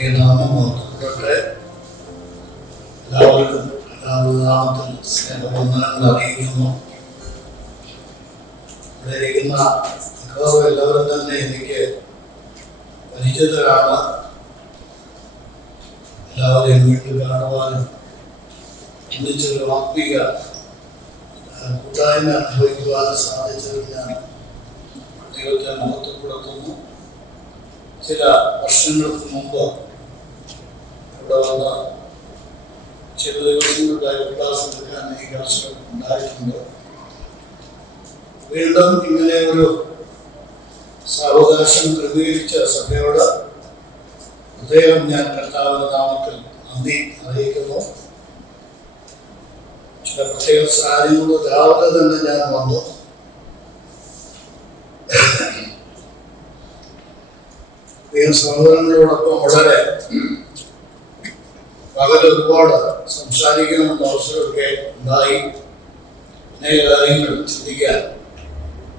ഈ നാമം ഓർക്കപ്പെടട്ടെ. എല്ലാവർക്കും നാമത്തിൽ സ്നേഹവന്ദനങ്ങൾ അറിയിക്കുന്നു. ഇവിടെ ഇരിക്കുന്ന എല്ലാവരും തന്നെ എനിക്ക് പരിചിതരാണ്. എല്ലാവരെയും വീട്ടിൽ കാണുവാനും ഒന്നിച്ചൊരു ആത്മീക കൂട്ടായ്മ അനുഭവിക്കുവാനും സാധിച്ചതിൽ ഞാൻ ദൈവത്തെ മഹത്വപ്പെടുത്തുന്നു. ചില വർഷങ്ങൾക്ക് മുമ്പ് ഇവിടെ വന്ന് ചില ദിവസങ്ങളുടെ ക്ലാസ് എടുക്കാൻ എനിക്ക് അവസരം ഉണ്ടായിട്ടുണ്ട്. വീണ്ടും ഇങ്ങനെ ഒരു സാവകാശം ക്രമീകരിച്ച സഭയോട് ഹൃദയം ഞാൻ കർത്താവിന്റെ നാമത്തിൽ നന്ദി അറിയിക്കുന്നു. ചില പ്രത്യേക സാഹചര്യങ്ങൾ രാവിലെ തന്നെ ഞാൻ വന്നു. സഹോദരങ്ങളോടൊപ്പം വളരെ പകൽ ഒരുപാട് സംസാരിക്കാനുള്ള അവസരമൊക്കെ ഉണ്ടായി. അനേക കാര്യങ്ങൾ ചിന്തിക്കാൻ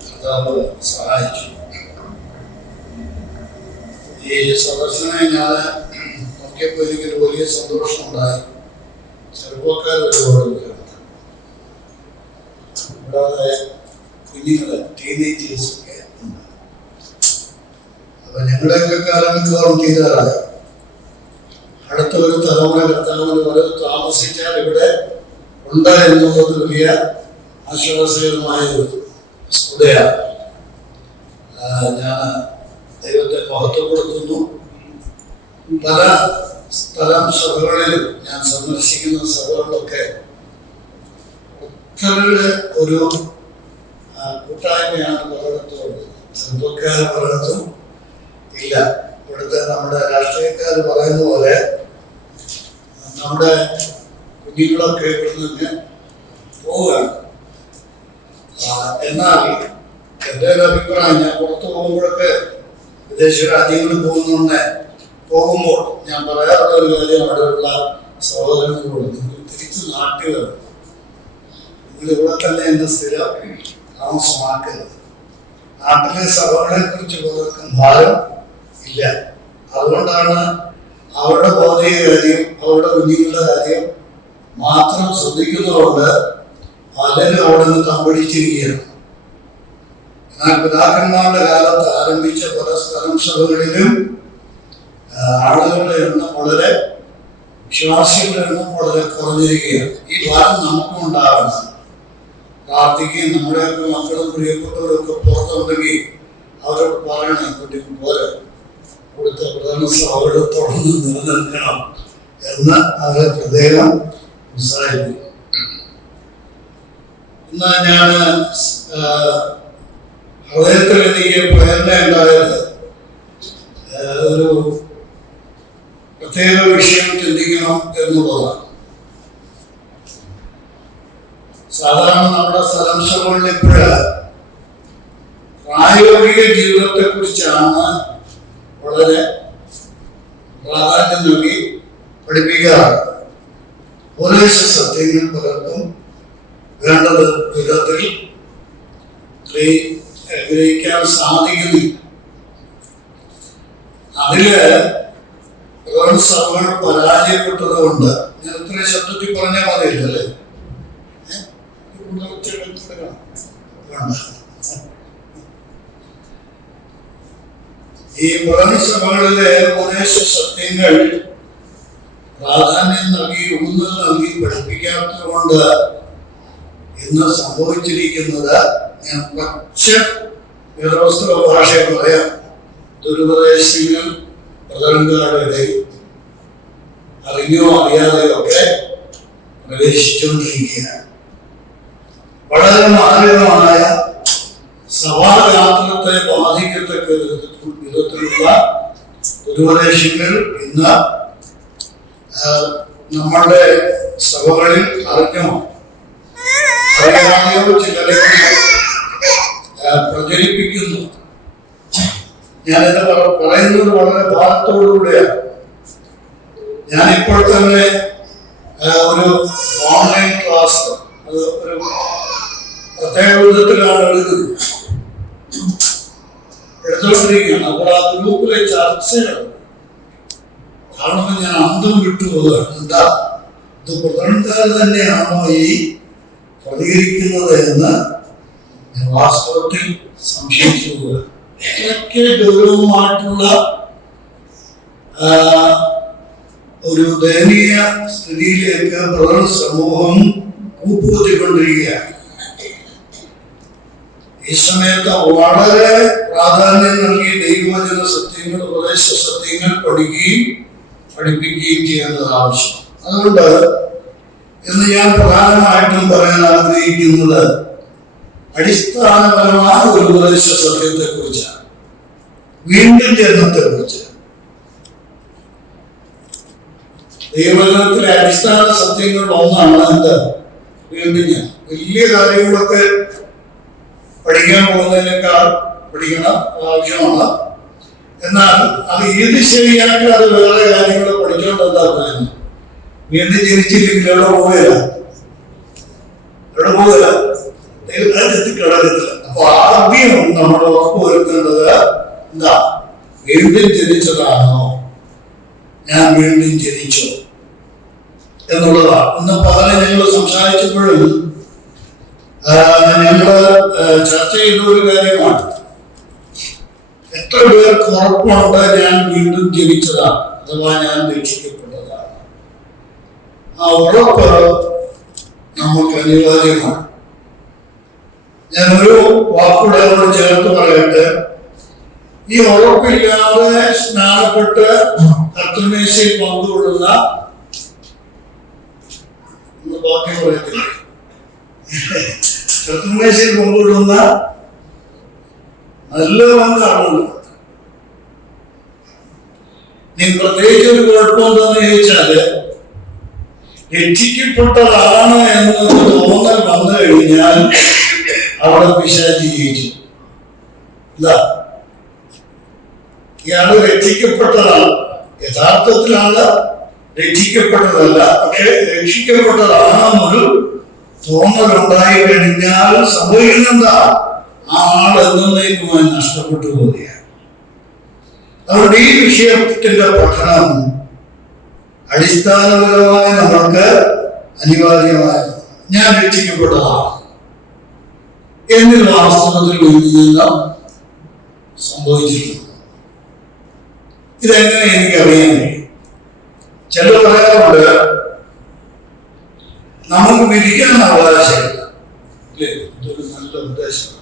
കർത്താവ് സഹായിച്ചു. ഈ സദസ്സിനെ ഞാൻ നോക്കിയപ്പോൾ എനിക്കൊരു വലിയ സന്തോഷമുണ്ടായി. ചെറുപ്പക്കാർ ഒരുപാട് പേരുണ്ട്, കൂടാതെ കുഞ്ഞുങ്ങളെ ടീനേജേഴ്സൊക്കെ ഉണ്ട്. അപ്പൊ ഞങ്ങളുടെയൊക്കെ കാലം മിക്കവാറും തീരാറായി. അടുത്ത ഒരു തലമുറ കർത്താവിന് വരെ താമസിച്ചാൽ ഇവിടെ ഉണ്ട് എന്നുള്ളത് വലിയ ആശ്വാസകരമായ ഒരു വസ്തുതയാണ്. ഞാൻ ദൈവത്തെ മഹത്വപ്പെടുത്തുന്നു. പല സ്ഥലം സഭകളിലും ഞാൻ സന്ദർശിക്കുന്ന സഭകളിലൊക്കെ ഒത്തവരുടെ ഒരു കൂട്ടായ്മയാണ് പലയിടത്തുള്ളത്. ചെറുപ്പക്കാർ പലയിടത്തും ഇല്ല. ഇവിടുത്തെ നമ്മുടെ രാഷ്ട്രീയക്കാർ പറയുന്ന പോലെ നമ്മുടെ കുഞ്ഞുങ്ങളൊക്കെ ഇവിടെ നിന്ന് പോവുകയാണ്. എന്നാൽ എൻ്റെ ഒരു അഭിപ്രായം, ഞാൻ പുറത്തു പോകുമ്പോഴൊക്കെ വിദേശ രാജ്യങ്ങളിൽ പോകുമ്പോൾ ഞാൻ പറയാറുള്ള ഒരു കാര്യം, അവിടെയുള്ള സഹോദരങ്ങളോട് നിങ്ങൾ തിരിച്ചു നാട്ടിൽ വരണം. നിങ്ങൾ ഇവിടെ തന്നെ എന്നെ സ്ഥിരം താമസമാക്കരുത്. നാട്ടിലെ സഭകളെ കുറിച്ച് പലർക്കും ഭാരം ഇല്ല. അതുകൊണ്ടാണ് അവരുടെ ഭൗതിക കാര്യം, അവരുടെ കുഞ്ഞുങ്ങളുടെ കാര്യം മാത്രം ശ്രദ്ധിക്കുന്നതുകൊണ്ട് പലരും അവിടെ നിന്ന് തമ്പടിച്ചിരിക്കുകയാണ്. എന്നാൽ പിതാക്കന്മാരുടെ കാലത്ത് ആരംഭിച്ച പല സ്ഥലം സഭകളിലും ആളുകളുടെ എണ്ണം വളരെ, വിശ്വാസികളുടെ എണ്ണം വളരെ കുറഞ്ഞിരിക്കുകയാണ്. ഈ ഭാരം നമുക്കും ഉണ്ടാകണം. പ്രാർത്ഥിക്കുകയും നമ്മുടെയൊക്കെ മക്കളും പ്രിയപ്പെട്ടവരൊക്കെ പുറത്തുണ്ടെങ്കിൽ അവരോട് പറയണം, കുട്ടിക്ക് പോലെ ഇവിടുത്തെ പ്രധാന സഭകൾ തുടർന്ന് നിലനിൽക്കണം എന്ന് അവരെ പ്രത്യേകം ഉത്സാഹിപ്പിക്കും. എന്നാൽ ഞാൻ ഹൃദയത്തിൽ എനിക്ക് പ്രേരണ ഉണ്ടായത് ഒരു പ്രത്യേക വിഷയം ചിന്തിക്കണം എന്നുള്ളതാണ്. സാധാരണ നമ്മുടെ സ്ഥലം സഭകളിൽ ഇപ്പോഴ് പ്രായോഗിക ജീവിതത്തെ കുറിച്ചാണ് വളരെ പ്രാധാന്യം നൽകി പഠിപ്പിക്കാറ്. ഉപദേശ സത്യങ്ങൾ പലർക്കും വേണ്ടത് വിധത്തിൽ ഗ്രഹിക്കാൻ സാധിക്കുന്നില്ല. അതില് സഭകൾ പരാജയപ്പെട്ടത് കൊണ്ട്, ഞാൻ ഇത്രയും ശബ്ദത്തിൽ പറഞ്ഞാൽ മതിയല്ലേ? ഈ സഭകളിലെ ഉപദേശ സത്യങ്ങൾ പ്രാധാന്യം നൽകി, ഊന്നൽ നൽകി പഠിപ്പിക്കാത്തത് കൊണ്ട് ഇന്ന് സംഭവിച്ചിരിക്കുന്നത്, ഞാൻ പച്ച വ്യവസ്ഥ ഭാഷ പറയാം, ദുരുപദേശങ്ങൾ പ്രകടനങ്ങളുടെ ഇടയിൽ അറിഞ്ഞോ അറിയാതെയോ ഒക്കെ പ്രവേശിച്ചുകൊണ്ടിരിക്കുകയാണ്. വളരെ മാരകമായ സഭായാത്രത്തെ ബാധിക്കത്തക്ക വിധത്തിലുള്ള ദുരുപദേശങ്ങൾ ഇന്ന് നമ്മളുടെ സഭകളിൽ അറിഞ്ഞോ അറിയാതെയോ ചിലരൊക്കെ പ്രചരിപ്പിക്കുന്നു. ഞാനിത് പറയുന്നത് വളരെ ഭാരത്തോടുകൂടിയാണ്. ഞാനിപ്പോൾ തന്നെ ഒരു ഓൺലൈൻ ക്ലാസ്, അത് ഒരു പ്രത്യേക വിധത്തിലാണ് എടുത്തുകൊണ്ടിരിക്കുകയാണ്. അപ്പോൾ ആ ഗ്രൂപ്പിലെ ചർച്ചകൾ കാണുമ്പോൾ ഞാൻ അന്തം വിട്ടുപോവുകയാണ്. എന്താ ഇത് പ്രകടനക്കാർ തന്നെയാണോ ഈ പ്രതികരിക്കുന്നത് എന്ന് ഞാൻ വാസ്തവത്തിൽ സംശയിച്ചു പോവുക. ഇത്രയ്ക്ക് ഗൗരവമായിട്ടുള്ള ഒരു ദയനീയ സ്ഥിതിയിലേക്ക് പ്രകടന സമൂഹം കൂപ്പുകുത്തിക്കൊണ്ടിരിക്കുകയാണ്. ഈ സമയത്ത് വളരെ പ്രാധാന്യം നൽകി ദൈവവചന സത്യങ്ങൾ, ഉപദേശ സത്യങ്ങൾ പഠിക്കുകയും പഠിപ്പിക്കുകയും ചെയ്യേണ്ടത് ആവശ്യം. അതുകൊണ്ട് ഇന്ന് ഞാൻ പ്രധാനമായിട്ടും പറയാൻ ആഗ്രഹിക്കുന്നത് അടിസ്ഥാനപരമായ ഒരു ഉപദേശ സത്യത്തെ കുറിച്ചാണ്, വീണ്ടും ജനനത്തെ കുറിച്ച്. ദൈവവചനത്തിലെ അടിസ്ഥാന സത്യങ്ങൾ ഒന്നാണ് എന്ത്? വീണ്ടും ഞാൻ. വലിയ കാര്യങ്ങളൊക്കെ പഠിക്കാൻ പോകുന്നതിനേക്കാൾ പഠിക്കണം ആവശ്യമാണ്. എന്നാൽ അത് ഏത് ശരിയാക്കി അത് വേറെ കാര്യങ്ങൾ പഠിച്ചുകൊണ്ട് എന്താ പറയുന്നത്? വീണ്ടും ജനിച്ചില്ലെങ്കിൽ എവിടെ പോവുകയില്ല, ദൈവരാജ്യത്തിൽ കിടക്കത്തില്ല. അപ്പൊ ആദ്യം നമ്മൾ ഉറപ്പുവരുത്തേണ്ടത് എന്താ? വീണ്ടും ജനിച്ചതാണോ, ഞാൻ വീണ്ടും ജനിച്ചോ എന്നുള്ളതാണ്. ഇന്ന് പകലെ ഞങ്ങൾ സംസാരിച്ചപ്പോഴും ഞങ്ങള് ചർച്ച ചെയ്ത ഒരു കാര്യമാണ്. എത്ര പേർക്ക് ഉറപ്പുണ്ട് ഞാൻ വീണ്ടും ജനിച്ചതാണ് അഥവാ ഞാൻ രക്ഷിക്കപ്പെട്ടതാണ്? ആ ഉറപ്പ് നമുക്ക് അനിവാര്യമാണ്. ഞാനൊരു വാക്കുകൂടെ അവരോട് ചേർത്ത് പറയട്ടെ. ഈ ഉറപ്പില്ലാതെ സ്നാനപ്പെട്ട് കർത്തൃമേശയിൽ പങ്കുകൊള്ളുന്ന, ബാക്കി പറയത്തില്ല, കർത്തൃമേശയിൽ പങ്കുകൊള്ളുന്ന നല്ല പങ്കാണല്ലോ. നീ പ്രത്യേകിച്ച് ഒരു കുഴപ്പം എന്താന്ന് ചോദിച്ചാല്, രക്ഷിക്കപ്പെട്ടതാണ് എന്നൊരു തോന്നൽ വന്നു കഴിഞ്ഞാൽ അവിടെ പിശാചി ജയിച്ചു. എന്താ? ഇയാള് രക്ഷിക്കപ്പെട്ടതാണ്, യഥാർത്ഥത്തിലാണ് രക്ഷിക്കപ്പെട്ടതല്ല, പക്ഷെ രക്ഷിക്കപ്പെട്ടതാണെന്നൊരു തോന്നലുണ്ടായി കഴിഞ്ഞാൽ സംഭവിക്കുന്നെന്താ? ആ ആൾ എന്നേക്കുമായി നഷ്ടപ്പെട്ടു പോവുകയാണ്. അതുകൊണ്ട് ഈ വിഷയത്തിന്റെ പഠനം അടിസ്ഥാനപരമായി നമ്മൾക്ക് അനിവാര്യമായ, ഞാൻ രക്ഷിക്കപ്പെട്ടതാണ് എന്നിൽ വാസ്തവത്തിൽ വീണ്ടും സംഭവിച്ചിട്ടുണ്ട്. ഇതെങ്ങനെ എനിക്കറിയാൻ കഴിയും? ചിലർ പറയാറുണ്ട് നമുക്ക് വിധിക്കാൻ അവകാശമില്ല. ഇതൊരു നല്ല ഉദ്ദേശമാണ്.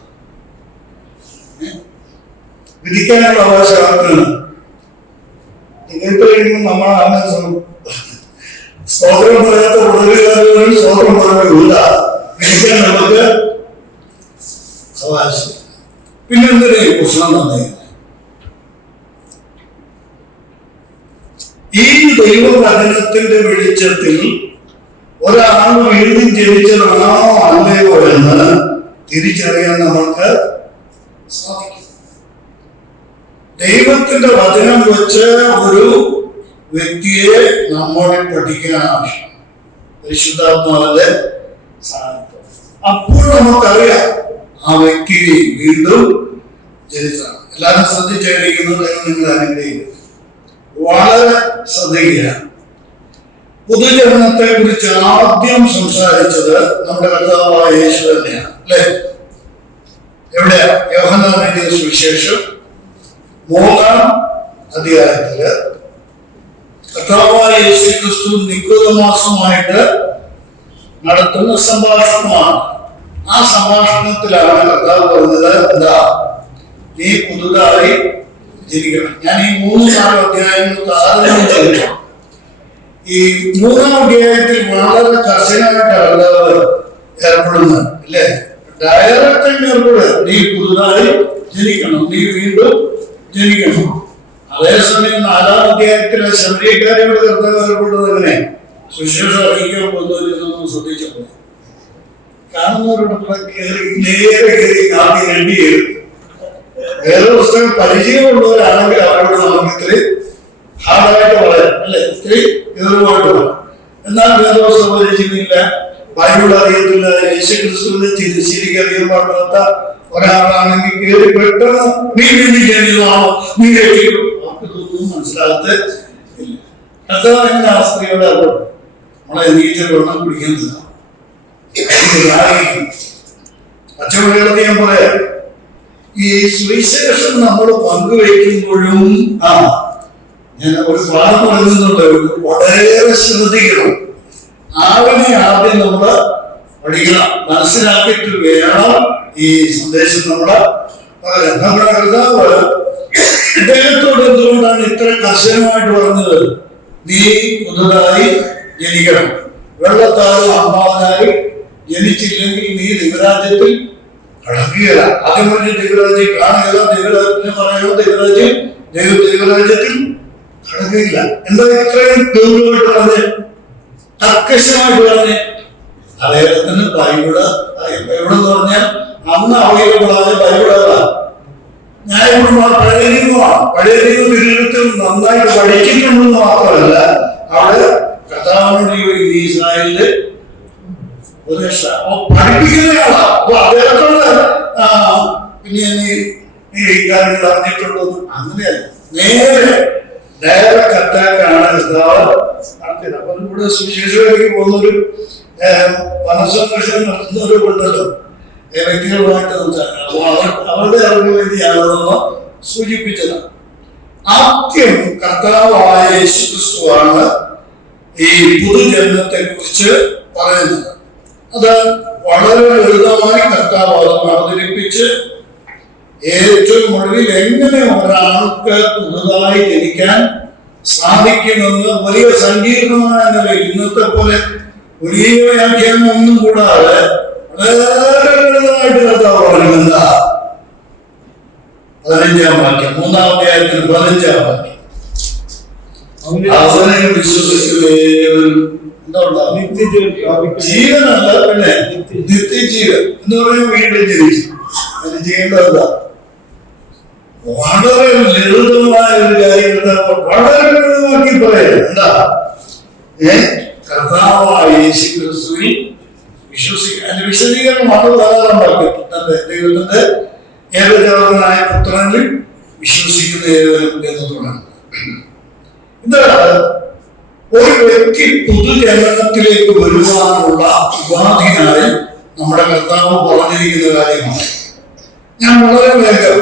വിധിക്കാനുള്ള അവകാശമാണ്. നിങ്ങൾക്ക് കഴിയുമ്പോൾ നമ്മളാണ് സ്വാതന്ത്ര്യം പറയാത്ത ഉടലുകാരും സ്വാതന്ത്ര്യം പറയാനില്ല. വിധിക്കാൻ നമുക്ക് അവകാശം. പിന്നെന്തിനാ ഈ പ്രശ്നം തന്നെ? ഈ ദൈവവചനത്തിന്റെ വെളിച്ചത്തിൽ ഒരാൾ വീണ്ടും ജനിച്ചതാണോ അല്ലയോ എന്ന് തിരിച്ചറിയാൻ നമ്മൾക്ക് സാധിക്കും. ദൈവത്തിന്റെ വചനം വെച്ച് ഒരു വ്യക്തിയെ നമ്മൾ പഠിക്കാൻ ആവശ്യം, പരിശുദ്ധാത്മാവിന്റെ സാന്നിധ്യം. അപ്പോൾ നമുക്കറിയാം ആ വ്യക്തി വീണ്ടും ജനിച്ചതാണ്. എല്ലാവരും ശ്രദ്ധിച്ചായിരിക്കുന്നത് നിങ്ങൾ അനുഗ്രഹിക്കുക, വളരെ ശ്രദ്ധിക്കുക. പൊതുജനത്തെ കുറിച്ച് ആദ്യം സംസാരിച്ചത് നമ്മുടെ കർത്താവായ യേശു തന്നെയാണ്, അല്ലെ? എവിടെയാ? യോഹന്നാന്റെ സുവിശേഷം 3-ാം അധ്യായത്തില് കർത്താവായ യേശു ക്രിസ്തു നിക്കോദെമോസുമായിട്ട് നടത്തുന്ന സംഭാഷണമാണ്. ആ സംഭാഷണത്തിലാണ് കർത്താവ് പറഞ്ഞത്, എന്താ? നീ പുതുതായി ജനിക്കണം. ഞാൻ ഈ 3-4 അധ്യായങ്ങൾ താരതമ്യം ചെയ്തിട്ടുണ്ട്. ഈ 3-ാം അധ്യായത്തിൽ വളരെ കർശനമായിട്ടാണ് ഏർപ്പെടുന്നത്, അല്ലേ? ഡയറക്റ്റ് ഏർപ്പെടുക, നീ പുതുതായി ജനിക്കണം, നീ വീണ്ടും ജനിക്കണം. അതേസമയം 4-ാം അധ്യായത്തിലെ ശമരിയക്കാരോട് കർത്താവ് ഏർപ്പെടുന്നത് എങ്ങനെ? സുവിശേഷം അറിയിക്കാൻ പോകുന്നതിനൊന്നും ശ്രദ്ധിച്ചപ്പോൾ കാണുന്നവരോടൊപ്പം നേരെ കയറി കാപ്പി വേണ്ടി കയറി. വേറെ പുസ്തകം പരിചയമുള്ളവരാണെങ്കിൽ അവരോട് നമുക്ക് ഇത്തിരി ഹാർഡായിട്ട് പറയാം, അല്ലെ? ഇത്തിരി എതിർവായിട്ട് പറയാം. എന്നാൽ വേറെ പുസ്തകം പരിചയമില്ല, ബൈബിൾ അറിയത്തില്ല, യേശു ക്രിസ്തുവിനെ തിരിച്ചിരിക്കാൻ അറിയാൻ പാടില്ലാത്ത ഒരാളാണെങ്കിൽ കയറി പെട്ടെന്ന് നീ വീണ്ടും ജനിച്ചതാണോ, നീ രക്ഷിക്കും, നമുക്കിതൊന്നും മനസ്സിലാകത്തെ ഇല്ല. കർത്താവ് എങ്ങനെ ആ സ്ത്രീയോട് നമ്മളെ എണീറ്റ് വെള്ളം കുടിക്കുന്നില്ല. അച്ഛനോട് ഞാൻ പറയാം, ഈ സുവിശേഷം നമ്മൾ പങ്കുവയ്ക്കുമ്പോഴും ഞാൻ ഒരു പാഠം പറയുന്നുണ്ട്, വളരെ ശ്രദ്ധിക്കണം. ആവിനെ ആദ്യം നമ്മള് പഠിക്കണം, മനസ്സിലാക്കിയിട്ട് വേണം ഈ സന്ദേശം നമ്മള് പകരം. നമ്മുടെ കർത്താവ് അദ്ദേഹത്തോട് എന്തുകൊണ്ടാണ് ഇത്ര കർശനമായിട്ട് പറഞ്ഞത്? നീ പുതുതായി ജനിക്കണം, വെള്ളത്താലും അമ്മാവനായി ജനിച്ചില്ലെങ്കിൽ നീ ദൈവരാജ്യത്തിൽ കടക്കുകയില്ല. ആദ്യം പറഞ്ഞ് ദൈവരാജ്യം കാണുകയില്ല, ദൈവരാജ്യത്തിന് പറയുക ദൈവരാജ്യം ദൈവരാജ്യത്തിൽ കടക്കുകയില്ല. എന്താ ഇത്രയും ഗൗരവമായിട്ട് പറഞ്ഞ്, കർക്കശമായിട്ട് പറഞ്ഞ്? അദ്ദേഹത്തിന് ബൈബിള് എന്ന് പറഞ്ഞാൽ അന്ന് അവൈലബിളായ ബൈബിളല്ല, ന്യായപ്രമാണം പഴയ നിയമമാണ്. പഴയ നിയമം തിരുവനന്തപുരത്തിൽ നന്നായിട്ട് പഠിച്ചിട്ടുണ്ടെന്ന് മാത്രമല്ല, അവിടെ കർത്താവിനോട് ഈ ഇസ്രായേലിന്റെ പഠിപ്പിക്കുന്നയാളാ. അപ്പൊ അദ്ദേഹത്തോട് പിന്നെ നീ ഈ കാര്യങ്ങൾ അറിഞ്ഞിട്ടുണ്ടോ? അങ്ങനെയല്ല, നേരെ കർത്താക്കാണ് കർത്താവ് നടത്തിയത്. അപ്പൊ ഇവിടെ സുവിശേഷത്തിലേക്ക് പോകുന്നൊരു മനസ്സന്വേഷണം നടത്തുന്നവരും ഉണ്ടല്ലോ, വ്യക്തികളുമായിട്ട് അവരുടെ അറിവ് വേണ്ടിയാണെന്ന് സൂചിപ്പിച്ചതാണ്. ആദ്യം കർത്താവായ യേശുക്രിസ്തുവാണ് ഈ പുതുജന്മത്തെ കുറിച്ച് പറയുന്നത്. അത് വളരെ ലളിതമായി കർത്താവ് അവതരിപ്പിച്ച് ഏറ്റവും ഒടുവിൽ എങ്ങനെ ഒരാൾക്ക് പുതുതായി ജനിക്കാൻ സാധിക്കുമെന്ന് വലിയ സങ്കീർണമായ നിലയിൽ, ഇന്നത്തെ പോലെ വലിയ വ്യാഖ്യാനം ഒന്നും കൂടാതെ വളരെ ലളിതമായിട്ട് കർത്താവ് പറയുന്നത്. 15-ാം വാക്യം, 3-ാം അധ്യായത്തിന് 15-ാം വാക്യം, അവനെ വിശ്വസിക്കുകയും ജീവനല്ല പിന്നെ നിത്യജീവൻ എന്ന് പറയുമ്പോൾ വീണ്ടും ജനിച്ചു. അതിന് ചെയ്യേണ്ടത് വളരെ ലളിതമായ ഒരു കാര്യം വളരെ ലളിതമാക്കി പറയാം. എന്താ? കർത്താവായ യേശുക്രിസ്തുവിൽ വിശ്വസിക്കുക. അതിന്റെ വിശദീകരണം അത് ധാരാളം വാക്യത്തിൽ ദൈവത്തിന്റെ ഏകജാതനായ പുത്രനിൽ വിശ്വസിക്കുന്ന ഏവരും എന്ന് തുടങ്ങുന്നത്. എന്താണ്? ഒരു വ്യക്തി പുതുജന്മത്തിലേക്ക് വരുവാനുള്ള ഉപാധിയായി നമ്മുടെ കർത്താവ് പറഞ്ഞിരിക്കുന്ന കാര്യമാണ്. ഞാൻ വളരെ വേഗം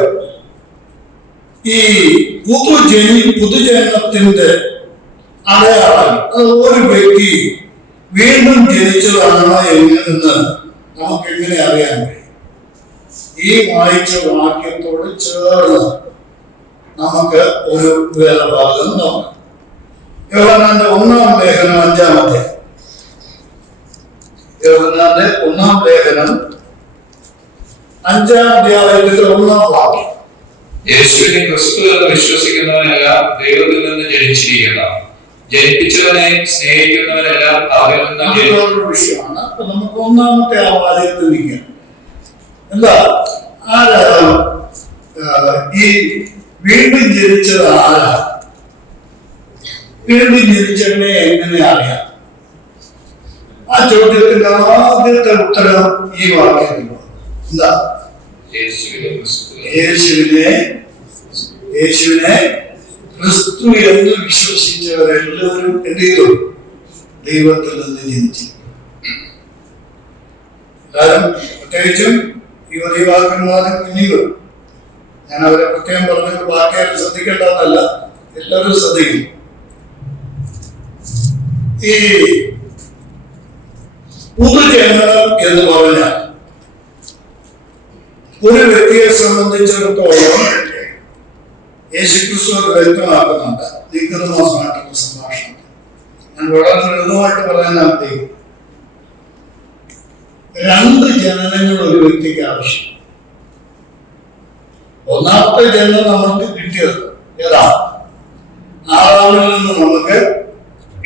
ഈ പുതുജന്മത്തിന്റെ അടയാളം, അത് ഒരു വ്യക്തി വീണ്ടും ജനിച്ചതാണ് എന്ന് നമുക്ക് എങ്ങനെ അറിയാൻ കഴിയും? ഈ വായിച്ച വാക്യത്തോട് ചേർന്ന് നമുക്ക് ഒരു വേദഭാഗം നോക്കാം. യോഹന്നാന്റെ 1-ാം ലേഖനം 5-ാം അധ്യായം. യോഹന്നാന്റെ 1-ാം ലേഖനം 5-ാം അധ്യായത്തിന്റെ 1-ാം വാക്യം. യേശുവിനെ ക്രിസ്തു എന്ന് വിശ്വസിക്കുന്നവനെല്ലാം ദൈവത്തിൽ നിന്ന് ജനിച്ചിരിക്കുന്ന, ജനിപ്പിച്ചവനെ സ്നേഹിക്കുന്നവരെല്ലാം അവരിൽ നിന്ന് വിഷയമാണ്. അപ്പൊ നമുക്ക് 1-ാമത്തെ ആ വാചകത്തിൽ നിൽക്കാം. എന്താ? ആരാ ഈ വീണ്ടും ജനിച്ചത്? ആരാ വീണ്ടും ജനിച്ചവനെ എങ്ങനെ അറിയാം? ആ ചോദ്യത്തിന്റെ ആദ്യത്തെ ഉത്തരം ഈ വാക്യത്തിലുണ്ട്. എന്താ? യേശുവിനെ ക്രിസ്തു എന്ന് വിശ്വസിച്ചവരെല്ലാവരും എന്ത് ചെയ്തു? ദൈവത്തിൽ നിന്ന് ജനിച്ചു. കാരണം പ്രത്യേകിച്ചും യുവതിവാക്കന്മാരും കുഞ്ഞുങ്ങളും, ഞാൻ അവരെ പ്രത്യേകം പറഞ്ഞിട്ട് ബാക്കിയാരും ശ്രദ്ധിക്കേണ്ടതല്ല, എല്ലാവരും ശ്രദ്ധിക്കും. ഈ പുതുജന്മം എന്ന് പറഞ്ഞാൽ ഒരു വ്യക്തിയെ സംബന്ധിച്ചിടത്തോളം യേശുക്രിസ്തു വ്യക്തമാക്കുന്നുണ്ട്. നിക്കോദെമോസുമായിട്ടുള്ള സംഭാഷണം ഞാൻ വളരെ ലളിതമായിട്ട് പറയാൻ ആഗ്രഹിക്കുന്നു. 2 ജനനങ്ങൾ ഒരു വ്യക്തിക്ക് ആവശ്യം. ഒന്നാമത്തെ ജന്മം നമുക്ക് കിട്ടിയത് ഏതാ? ആദാമിൽ നിന്ന് നമുക്ക്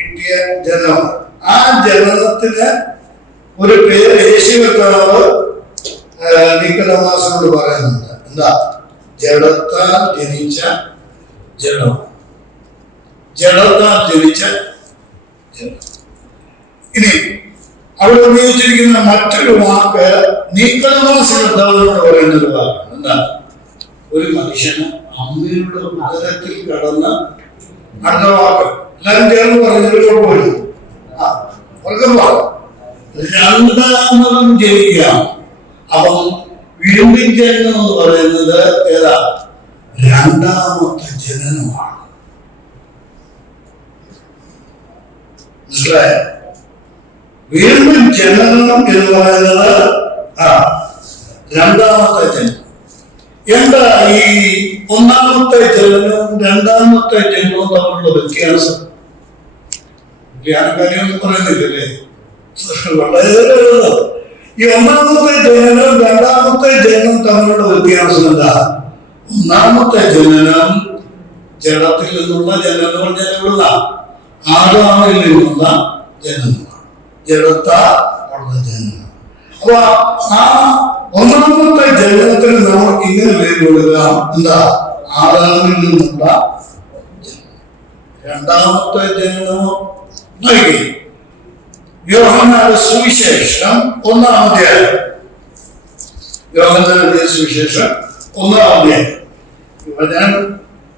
കിട്ടിയ ജനനം. ആ ജനനത്തിന് ഒരു പേര് യേശു കർത്താവ് നിക്കോദെമോസിനോട് പറയുന്നുണ്ട്. എന്താ? ജഡത്താൽ ജനിച്ച ജഡം. ജഡത്താൽ ജനിച്ച ജഡം. ഇനി അവിടെ ഉപയോഗിച്ചിരിക്കുന്ന മറ്റൊരു വാക്ക് നിക്കോദെമോസ് കർത്താവിനോട് പറയുന്നൊരു വാക്കാണ്. എന്താ? ഒരു മനുഷ്യന് അമ്മയുടെ ഉദരത്തിൽ കടന്ന്, അടുത്ത വാക്ക് എല്ലാരും ചേർന്ന് പറഞ്ഞൊരു കുഴപ്പമില്ല. രണ്ടാമതും ജനിക്കാം. അപ്പം വീണ്ടും എന്ന് പറയുന്നത് ഏതാ? രണ്ടാമത്തെ ജനനമാണ്. മനസ്സിലായ? വീണ്ടും ജനനം എന്ന് പറയുന്നത് രണ്ടാമത്തെ ജനനം. എന്താ ഈ ഒന്നാമത്തെ ജനനവും രണ്ടാമത്തെ ജനനവും തമ്മിലുള്ള വ്യത്യാസം? ഞാൻ കാര്യമൊന്നും പറയുന്നില്ലല്ലേ? വളരെ ഈ ഒന്നാമത്തെ ജനനം രണ്ടാമത്തെ ജനനം തമ്മിലുള്ള വ്യത്യാസം എന്താ? ഒന്നാമത്തെ ജനനം ജഡത്തിൽ നിന്നുള്ള ജനനം പറഞ്ഞ ആദാമിൽ നിന്നുള്ള ജനനമാണ്. ജഡത്താലുള്ള ജനനം. അപ്പൊ ആ ഒന്നാമത്തെ ജനനത്തിന് നമുക്ക് ഇങ്ങനെ പേര് കൊടുക്കാം, എന്താ? ആദാമിൽ നിന്നുള്ള ജനനം. രണ്ടാമത്തെ ജനനമോ നോക്കി യോഹന്നാന്റെ സുവിശേഷം 1-ാം അധ്യായം. യോഹന്നാന്റെ സുവിശേഷം 1-ാം അധ്യായം. ഇപ്പൊ ഞാൻ